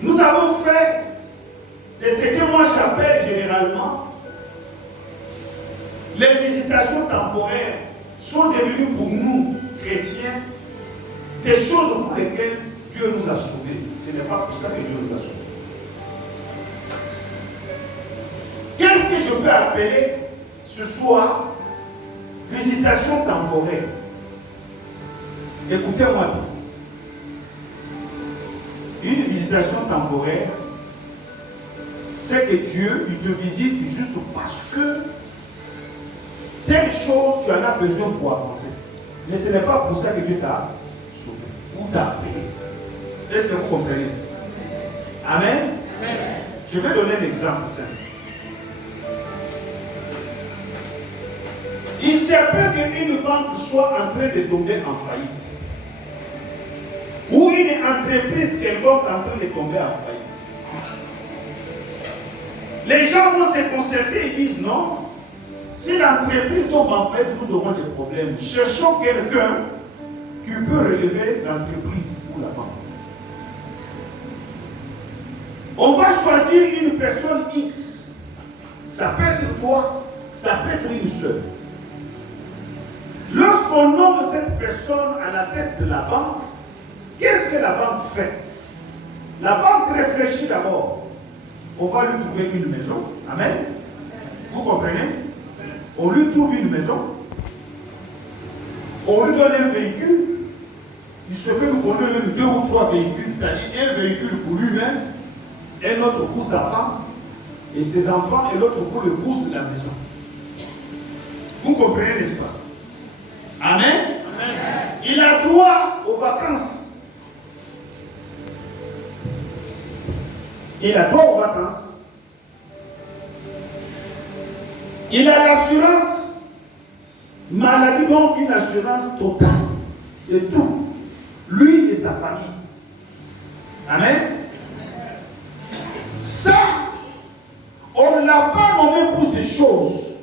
nous avons fait de ce que moi j'appelle généralement les visitations temporaires sont devenues pour nous, chrétiens, des choses pour lesquelles Dieu nous a sauvés. Ce n'est pas pour ça que Dieu nous a sauvés. Quelle peux appeler ce soir visitation temporaire. Écoutez-moi bien. Une visitation temporaire, c'est que Dieu, il te visite juste parce que telle chose, tu en as besoin pour avancer. Mais ce n'est pas pour ça que Dieu t'a sauvé ou t'a appelé. Est-ce que vous comprenez? Amen. Je vais donner un exemple simple. Il se peut qu'une banque soit en train de tomber en faillite. Ou une entreprise quelconque en train de tomber en faillite. Les gens vont se concerter et disent non, si l'entreprise tombe en faillite, nous aurons des problèmes. Cherchons quelqu'un qui peut relever l'entreprise ou la banque. On va choisir une personne X. Ça peut être toi, ça peut être une seule. Lorsqu'on nomme cette personne à la tête de la banque, qu'est-ce que la banque fait? La banque réfléchit d'abord. On va lui trouver une maison. Amen. Vous comprenez? On lui trouve une maison. On lui donne un véhicule. Il se peut qu'on lui donne 2 ou 3 véhicules, c'est-à-dire un véhicule pour lui-même, un autre pour sa femme et ses enfants, et l'autre pour le bourse de la maison. Vous comprenez, n'est-ce pas? Amen. Amen. Il a droit aux vacances. Il a droit aux vacances. Il a l'assurance maladie, donc une assurance totale de tout. Lui et sa famille. Amen. Ça, on ne l'a pas nommé pour ces choses.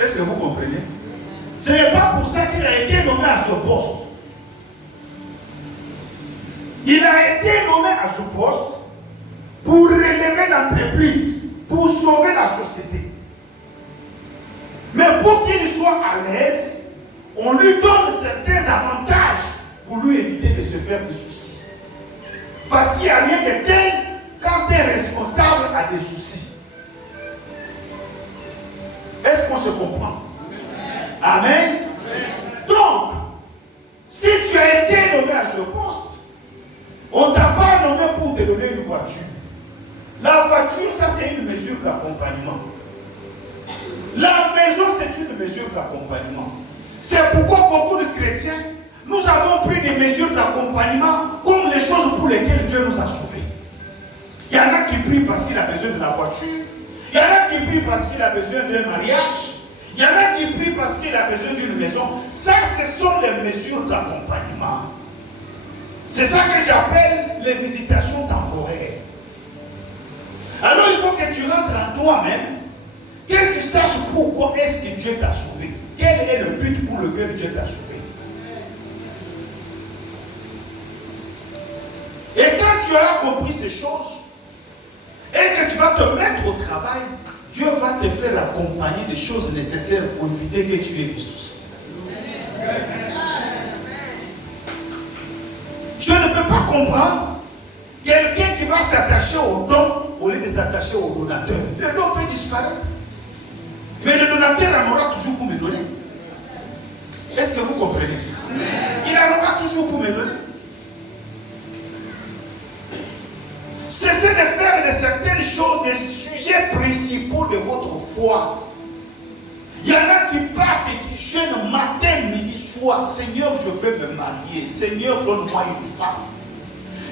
Est-ce que vous comprenez? Ce n'est pas pour ça qu'il a été nommé à ce poste. Il a été nommé à ce poste pour relever l'entreprise, pour sauver la société. Mais pour qu'il soit à l'aise, on lui donne certains avantages pour lui éviter de se faire des soucis. Parce qu'il n'y a rien de tel quand un responsable a des soucis. Est-ce qu'on se comprend? Amen. Donc, si tu as été nommé à ce poste, on ne t'a pas nommé pour te donner une voiture. La voiture, ça c'est une mesure d'accompagnement. La maison, c'est une mesure d'accompagnement. C'est pourquoi beaucoup de chrétiens, nous avons pris des mesures d'accompagnement comme les choses pour lesquelles Dieu nous a sauvés. Il y en a qui prient parce qu'il a besoin de la voiture. Il y en a qui prient parce qu'il a besoin d'un mariage. Il y en a qui prient parce qu'il a besoin d'une maison. Ça, ce sont les mesures d'accompagnement. C'est ça que j'appelle les visitations temporaires. Alors il faut que tu rentres en toi-même, que tu saches pourquoi est-ce que Dieu t'a sauvé. Quel est le but pour lequel Dieu t'a sauvé. Et quand tu as compris ces choses, et que tu vas te mettre au travail, Dieu va te faire accompagner des choses nécessaires pour éviter que tu aies des soucis. Je ne peux pas comprendre quelqu'un qui va s'attacher au don au lieu de s'attacher au donateur. Le don peut disparaître. Mais le donateur en aura toujours pour me donner. Est-ce que vous comprenez? Il en aura toujours pour me donner. Cessez de faire de certaines choses des sujets principaux de votre foi. Il y en a qui partent et qui jeûnent matin, midi, soir. Seigneur, je veux me marier. Seigneur, donne-moi une femme.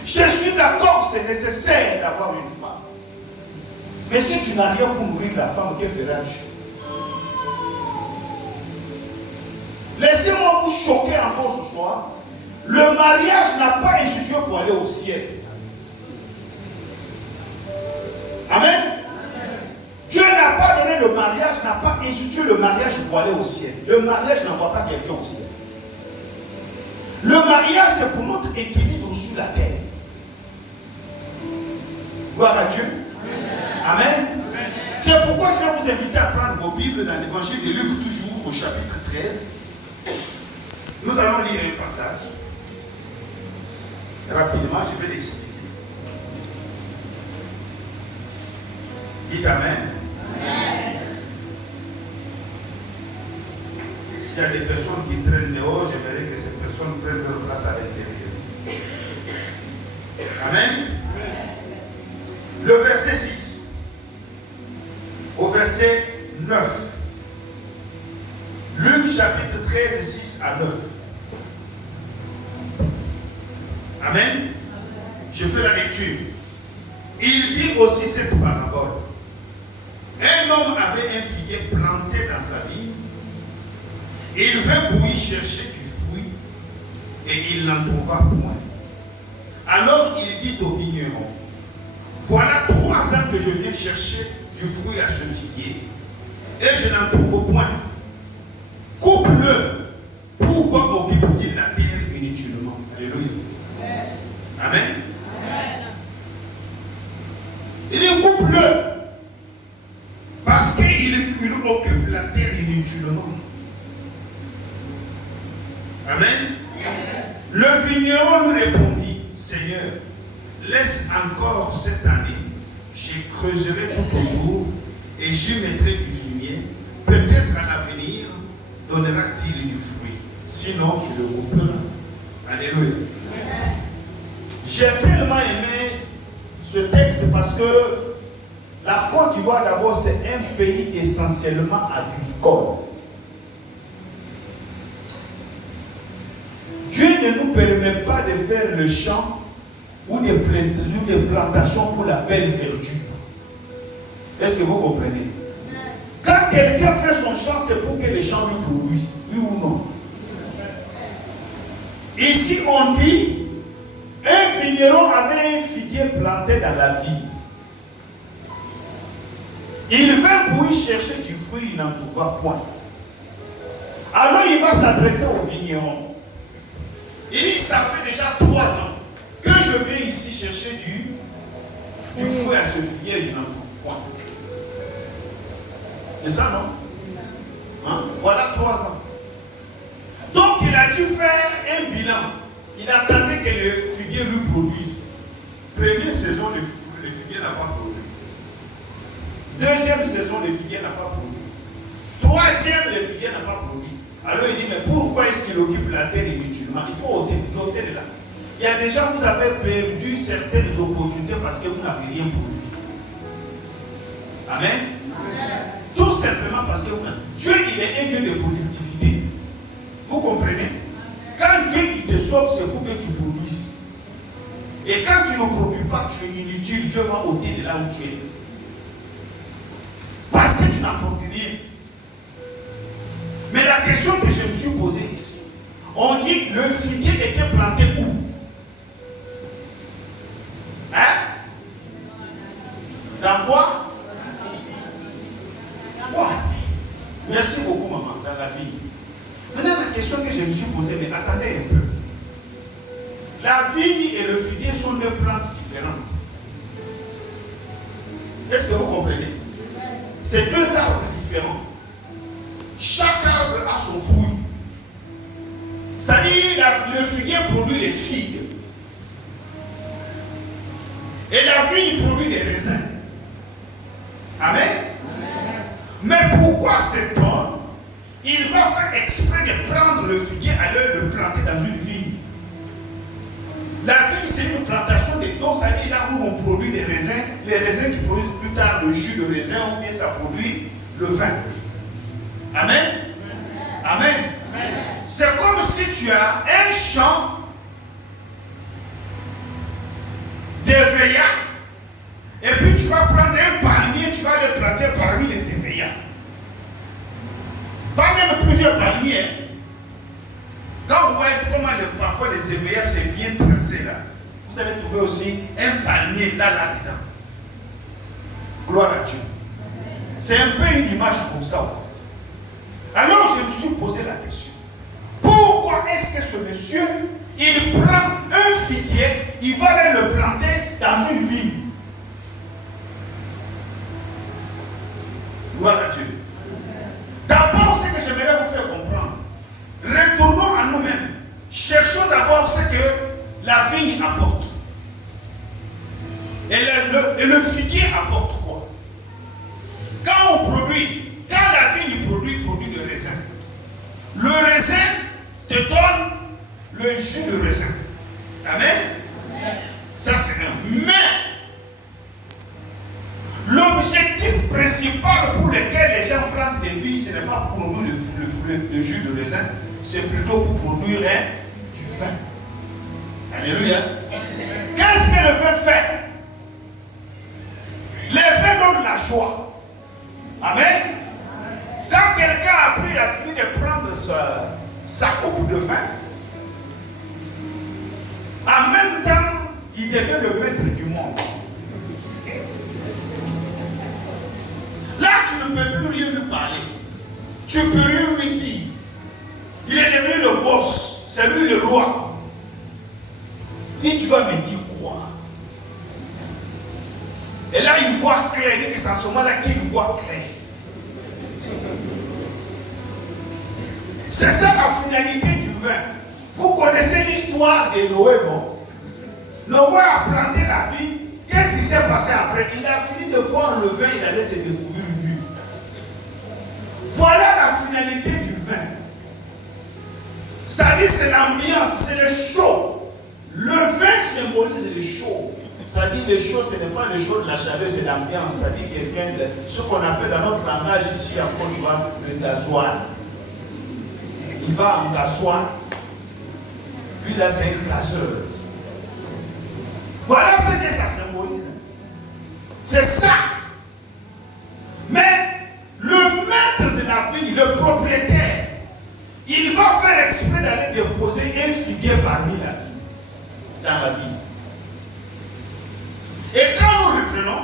Je suis d'accord, c'est nécessaire d'avoir une femme. Mais si tu n'as rien pour nourrir la femme, que feras-tu? Laissez-moi vous choquer encore ce soir. Le mariage n'a pas institué pour aller au ciel. Amen. Dieu n'a pas donné le mariage, n'a pas institué le mariage pour aller au ciel. Le mariage n'envoie pas quelqu'un au ciel. Le mariage, c'est pour notre équilibre sur la terre. Gloire à Dieu. Amen. Amen. C'est pourquoi je vais vous inviter à prendre vos Bibles dans l'évangile de Luc, toujours au chapitre 13. Nous allons lire un passage. Rapidement, je vais l'expliquer. Dites Amen. S'il y a des personnes qui traînent dehors, j'aimerais que ces personnes prennent leur place à l'intérieur. Amen. Le verset 6 au verset 9. Luc chapitre 13, 6 à 9. Amen. Je fais la lecture. Il dit aussi cette parabole. Un homme avait un figuier planté dans sa vigne. Il vint pour y chercher du fruit et il n'en trouva point. Alors il dit au vigneron, voilà 3 ans que je viens chercher du fruit à ce figuier et je n'en trouve point. Coupe-le. Pourquoi occupe-t-il la terre inutilement? Alléluia. Amen. Il dit coupe-le. Parce qu'il occupe la terre inutilement. Amen. Le vigneron lui répondit, Seigneur, laisse encore cette année, je creuserai tout autour et j'y mettrai du fumier. Peut-être à l'avenir donnera-t-il du fruit. Sinon, tu le couperas. Alléluia. J'ai tellement aimé ce texte parce que la Côte d'Ivoire, d'abord, c'est un pays essentiellement agricole. Dieu ne nous permet pas de faire le champ ou des plantations pour la belle verdure. Est-ce que vous comprenez? Quand quelqu'un fait son champ, c'est pour que les champs lui produisent, oui ou non? Ici, on dit, un vigneron avait un figuier planté dans la vigne. Il vint pour y chercher du fruit, il n'en trouva point. Alors il va s'adresser au vigneron. Il dit, ça fait déjà 3 ans que je viens ici chercher du fruit à ce figuier, je n'en trouve point. C'est ça, non? Hein? Voilà 3 ans. Donc il a dû faire un bilan. Il attendait que le figuier lui produise. Première saison, le figuier n'a pas produit. Deuxième saison, le figuier n'a pas produit. Troisième, le figuier n'a pas produit. Alors il dit, mais pourquoi est-ce qu'il occupe la terre inutilement? Il faut noter de là. Il y a des gens, vous avez perdu certaines opportunités parce que vous n'avez rien produit. Amen. Tout simplement parce que Dieu, il est un Dieu de productivité. Vous comprenez? Quand Dieu il te sauve, c'est pour que tu produises. Et quand tu ne produis pas, tu es inutile. Dieu va ôter de là où tu es. Parce que tu n'apportes rien. Mais la question que je me suis posée ici, on dit le figuier était planté où? Hein? Dans quoi? Quoi? Merci beaucoup, maman, dans la vie. Maintenant, la question que je me suis posée, mais attendez un peu. La vigne et le figuier sont 2 plantes différentes. Est-ce que vous comprenez? C'est 2 arbres différents. Chaque arbre a son fruit. C'est-à-dire, le figuier produit les figues. Et la vigne produit des raisins. Amen. Amen. Mais pourquoi cet homme, il va faire exprès de prendre le figuier à le planter dans une vigne? La vigne, c'est une plantation de dons, c'est-à-dire là où on produit des raisins, les raisins qui produisent plus tard le jus de raisin ou bien ça produit le vin. Amen. Amen. Amen. C'est comme si tu as un champ d'éveillants et puis tu vas prendre un palmier, tu vas le planter parmi les éveillants. Pas même plusieurs palmiers. Quand vous voyez comment parfois les éveillants c'est bien tracé là, vous allez trouver aussi un palmier là-dedans. Gloire à Dieu. C'est un peu une image comme ça en fait. Alors je me suis posé la question. Pourquoi est-ce que ce monsieur, il prend un figuier, il va aller le planter dans une vigne? Gloire à Dieu. D'abord, ce que j'aimerais vous faire comprendre, retournons à nous-mêmes. Cherchons d'abord ce que la vigne apporte. Et le figuier apporte quoi? Quand on produit, quand la vigne produit de raisin, le de raisin. Amen. Ça c'est un. Mais l'objectif principal pour lequel les gens plantent des vignes, ce n'est pas pour produire le jus de raisin, c'est plutôt pour produire du vin. Alléluia. Qu'est-ce que le vin fait? Le vin donne la joie. Amen. Quand quelqu'un a pris la fini de prendre sa coupe de vin, en même temps, il devient le maître du monde. Là, tu ne peux plus rien lui parler. Tu ne peux rien lui dire. Il est devenu le boss. C'est lui le roi. Et tu vas me dire quoi? Et là, il voit clair. Il dit que c'est à ce moment-là qu'il voit clair. C'est ça la finalité du vin. Vous connaissez l'histoire de Noé, non? Noé a planté la vigne. Qu'est-ce qui s'est passé après? Il a fini de boire le vin, il allait se découvrir nu. Voilà la finalité du vin. C'est-à-dire, c'est l'ambiance, c'est le chaud. Le vin symbolise le chaud. C'est-à-dire, le chaud, ce n'est pas le chaud de la chaleur, c'est l'ambiance. C'est-à-dire, quelqu'un de ce qu'on appelle dans notre langage ici en Côte d'Ivoire, le gasoil. Il va en gasoil. Lui, là, c'est un gazeur. Voilà ce que ça symbolise. C'est ça. Mais le maître de la vigne, le propriétaire, il va faire exprès d'aller déposer un figuier parmi la vigne, dans la vigne. Et quand nous revenons,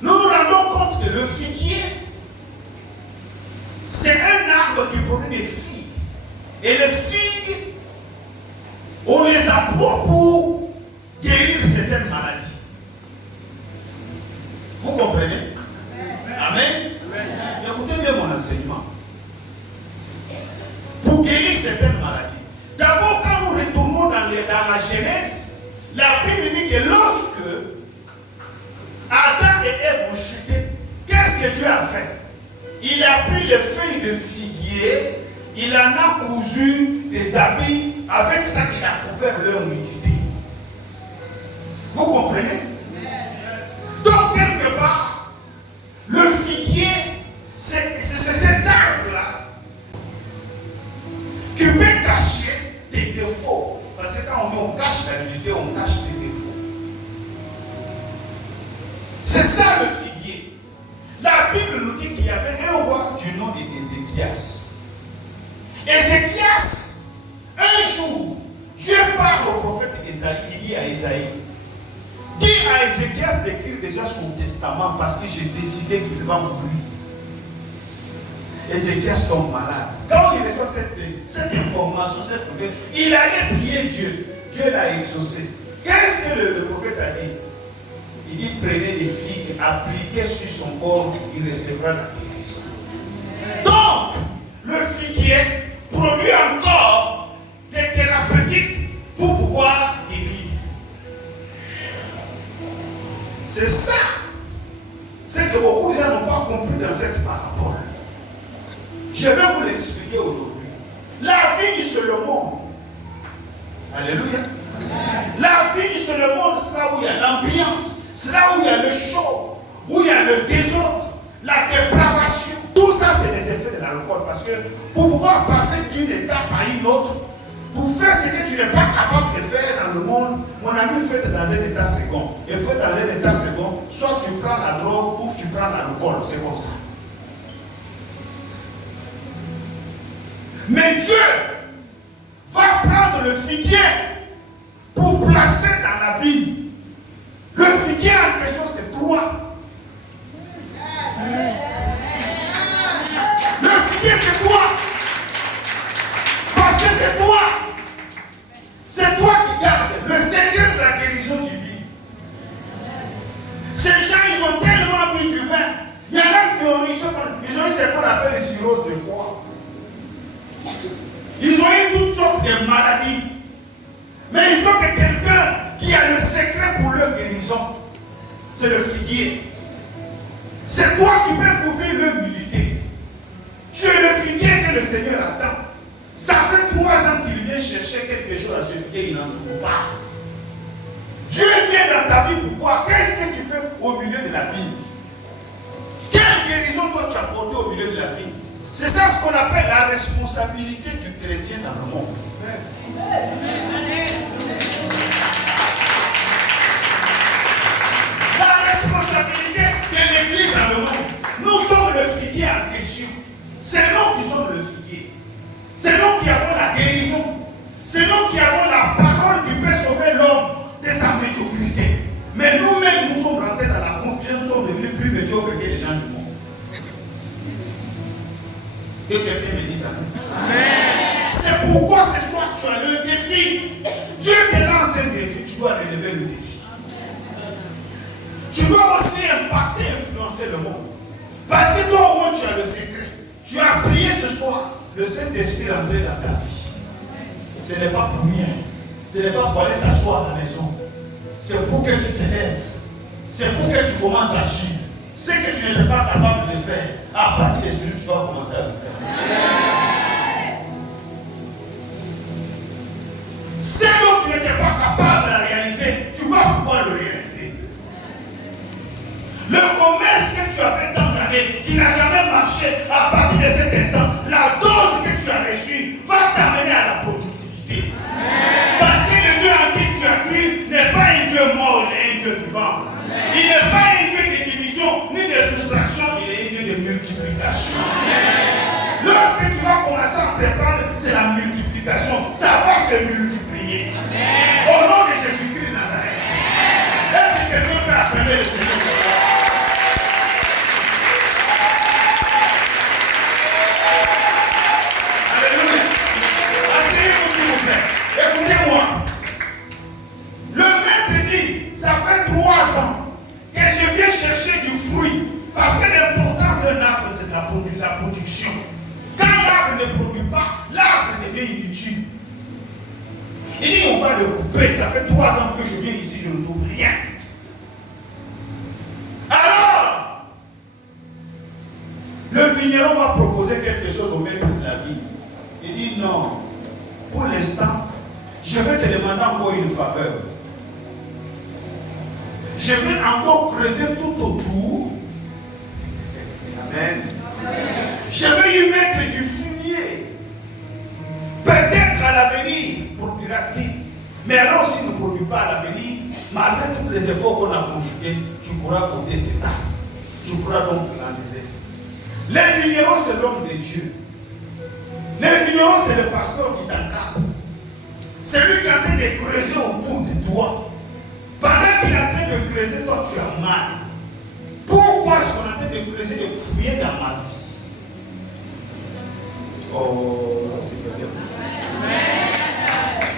nous nous rendons compte que le figuier, c'est un arbre qui produit des figues. Et les figues, on les apprend pour guérir certaines maladies. Vous comprenez? Amen. Écoutez bien mon enseignement. Pour guérir certaines maladies. D'abord, quand nous retournons dans la Genèse, la Bible dit que lorsque Adam et Ève ont chuté, qu'est-ce que Dieu a fait? Il a pris les feuilles de figuier, il en a cousu des habits, avec ça il a couvert leur nudité. Vous comprenez? Donc, quelque part, le figuier, c'est cet arbre-là qui peut cacher des défauts. Parce que quand on cache la nudité, on cache des défauts. C'est ça le figuier. La Bible nous dit qu'il y avait un roi du nom d'Ézéchias. Ézéchias, un jour, Dieu parle au prophète Isaïe, il dit à Isaïe, dis à Ézéchias d'écrire déjà son testament parce que j'ai décidé qu'il va mourir. Ézéchias tombe malade. Quand il reçoit cette information, cette nouvelle, il allait prier Dieu. Dieu l'a exaucé. Qu'est-ce que le prophète a dit? Il dit prenez des figues, appliquez sur son corps, il recevra la guérison. Donc, le figuier produit encore des thérapeutiques pour pouvoir guérir. C'est ça. C'est que beaucoup de gens n'ont pas compris dans cette parabole. Je vais vous l'expliquer aujourd'hui. La vie, c'est le monde. Alléluia. La vie, c'est le monde, c'est là où il y a l'ambiance, c'est là où il y a le chaud, où il y a le désordre, la dépravation. Tout ça, c'est les effets de l'alcool. Parce que pour pouvoir passer d'une étape à une autre, pour faire ce que tu n'es pas capable de faire dans le monde, mon ami, fais dans un état second. Et puis dans un état second, soit tu prends la drogue ou tu prends l'alcool. C'est comme ça. Mais Dieu va prendre le figuier pour placer dans la vie. Le figuier en question, c'est toi. Le figuier, c'est toi. Parce que c'est toi. C'est toi qui gardes le Seigneur de la guérison divine. Ces gens, ils ont tellement bu du vin. Il y en a qui ont eu ce qu'on appelle les cirrhoses de foie. Ils ont eu toutes sortes de maladies. Mais il faut que quelqu'un qui a le secret pour leur guérison, c'est le figuier. C'est toi qui peux couvrir leur nudité. Tu es le figuier que le Seigneur attend. Ça fait 3 ans qu'il vient viens chercher quelque chose à suivre et il n'en trouve pas. Dieu vient dans ta vie pour voir qu'est-ce que tu fais au milieu de la vie. Quelle guérison toi tu as apporté au milieu de la vie. C'est ça ce qu'on appelle la responsabilité du chrétien dans le monde. La responsabilité de l'église dans le monde. Nous sommes le figuier en question. C'est nous qui sommes le figuier. C'est nous qui avons la guérison. C'est nous qui avons la parole qui peut sauver l'homme de sa médiocrité. Mais nous-mêmes, nous sommes rentrés dans la confiance, nous sommes devenus plus médiocres que les gens du monde. Que quelqu'un me dise amen. C'est pourquoi ce soir tu as le défi. Dieu te lance un défi, tu dois relever le défi. Tu dois aussi impacter, influencer le monde. Parce que toi au moins tu as le secret. Tu as prié ce soir, le Saint-Esprit est entré dans ta vie. Ce n'est pas pour rien. Ce n'est pas pour aller t'asseoir à la maison. C'est pour que tu te lèves. C'est pour que tu commences à agir. Ce que tu n'étais pas capable de faire, à partir de celui tu vas commencer à le faire. Ce dont tu n'étais pas capable de réaliser, tu vas pouvoir le réaliser. Le commerce que tu as fait tant d'années, qui n'a jamais marché, à partir de cet instant, la dose que tu as reçue va t'amener à la productivité. Parce que le Dieu en qui tu as cru n'est pas un Dieu mort, il est un Dieu vivant. Il n'est pas un Dieu de division ni de soustraction, il est un Dieu de multiplication. Lorsque tu vas commencer à entreprendre, c'est la multiplication. Ça va se multiplier. Au nom de Jésus-Christ de Nazareth. Est-ce que quelqu'un peut appeler le Seigneur ce soir? Alléluia. Asseyez-vous s'il vous plaît. Écoutez-moi. Le maître dit, ça fait 3 ans que je viens chercher du fruit. Parce que l'importance d'un arbre, c'est la production. Quand l'arbre ne produit pas, l'arbre devient inutile. Il dit, on va le couper. Ça fait 3 ans que je viens ici, je ne trouve rien. Alors, le vigneron va proposer quelque chose au maître de la vie. Il dit, non, pour l'instant, je vais te demander encore une faveur. Je vais encore creuser tout autour. Amen. Je vais lui mettre du fumier. Peut-être à l'avenir, produira-t-il. Mais alors, s'il ne produit pas à l'avenir, malgré tous les efforts qu'on a conjugués, tu pourras compter cet arbre. Tu pourras donc l'enlever. Les vignerons, c'est l'homme de Dieu. Les vignerons, c'est le pasteur qui t'encadre. C'est lui qui est en train de creuser autour de toi. Pendant qu'il est en train de creuser, toi tu as mal. Pourquoi est-ce qu'on est en train de creuser, de fouiller dans ma vie? Oh, c'est bien.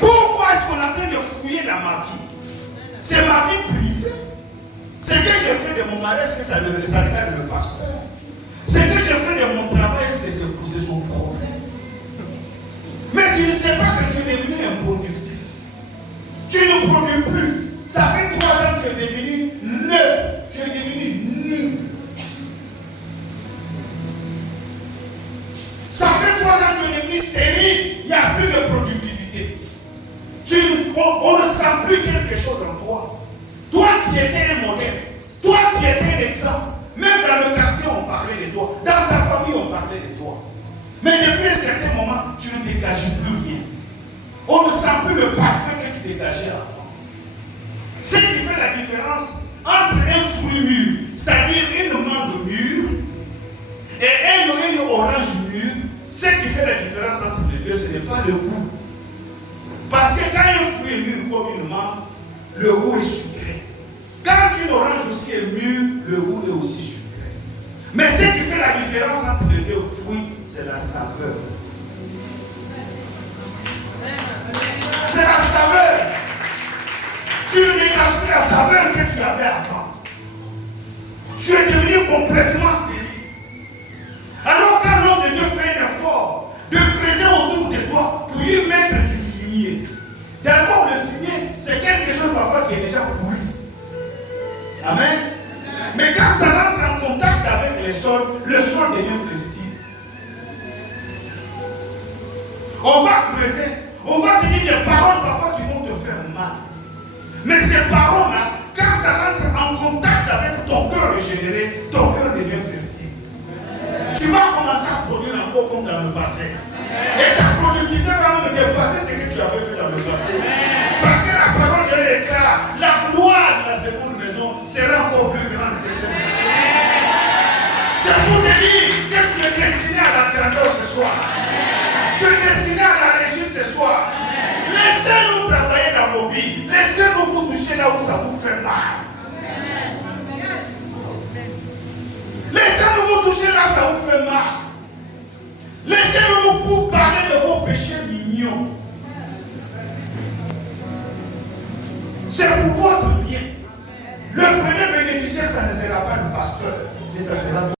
Pourquoi est-ce qu'on est en train de fouiller dans ma vie? C'est ma vie privée. Ce que je fais de mon mari, est-ce que ça regarde le pasteur? Ce que je fais de mon travail, c'est son problème. Mais tu ne sais pas que tu es devenu improductif. Tu ne produis plus. Ça fait 3 ans que tu es devenu neutre. Tu es devenu nul. Ça fait 3 ans que tu es devenu stérile. Il n'y a plus de productivité. On ne sent plus quelque chose en toi. Toi qui étais un modèle. Toi qui étais un exemple. Même dans le quartier, on parlait de toi. Dans ta famille, on parlait de toi. Mais depuis un certain moment, tu ne dégages plus rien. On ne sent plus le parfum que tu dégageais avant. Ce qui fait la différence entre un fruit mûr, c'est-à-dire une mangue mûre, et une orange mûre, ce qui fait la différence entre les deux, ce n'est pas le goût. Parce que quand un fruit est mûr comme une mangue, le goût est sucré. Quand une orange aussi est mûre, le goût est aussi sucré. Mais ce qui fait la différence entre les deux fruits, c'est la saveur. C'est la saveur. Tu ne dégages plus la saveur que tu avais avant. Tu es devenu complètement stérile. Alors quand l'homme de Dieu fait un effort de creuser autour de toi pour y mettre du fumier. D'abord le fumier, c'est quelque chose parfois qui est déjà pourri. Amen. Mais quand ça rentre en contact avec le sol devient fertile. On va creuser, On va te dire des paroles parfois qui vont te faire mal. Mais ces paroles-là, quand ça rentre en contact avec ton cœur régénéré, ton cœur devient fertile. Tu vas commencer à produire encore comme dans le passé. Et ta productivité va même dépasser ce que tu avais fait dans le passé. Parce que la parole de Dieu déclare, la gloire de la seconde maison sera encore plus grande que cette. C'est pour te dire que tu es destiné à la grandeur ce soir. Tu es destiné à la réussite ce soir. Laissez-nous travailler dans vos vies. Laissez-nous vous toucher là où ça vous fait mal. Laissez-nous vous toucher là où ça vous fait mal. Laissez-nous vous parler de vos péchés mignons. C'est pour votre bien. Le premier bénéficiaire, ça ne sera pas le pasteur, mais ça sera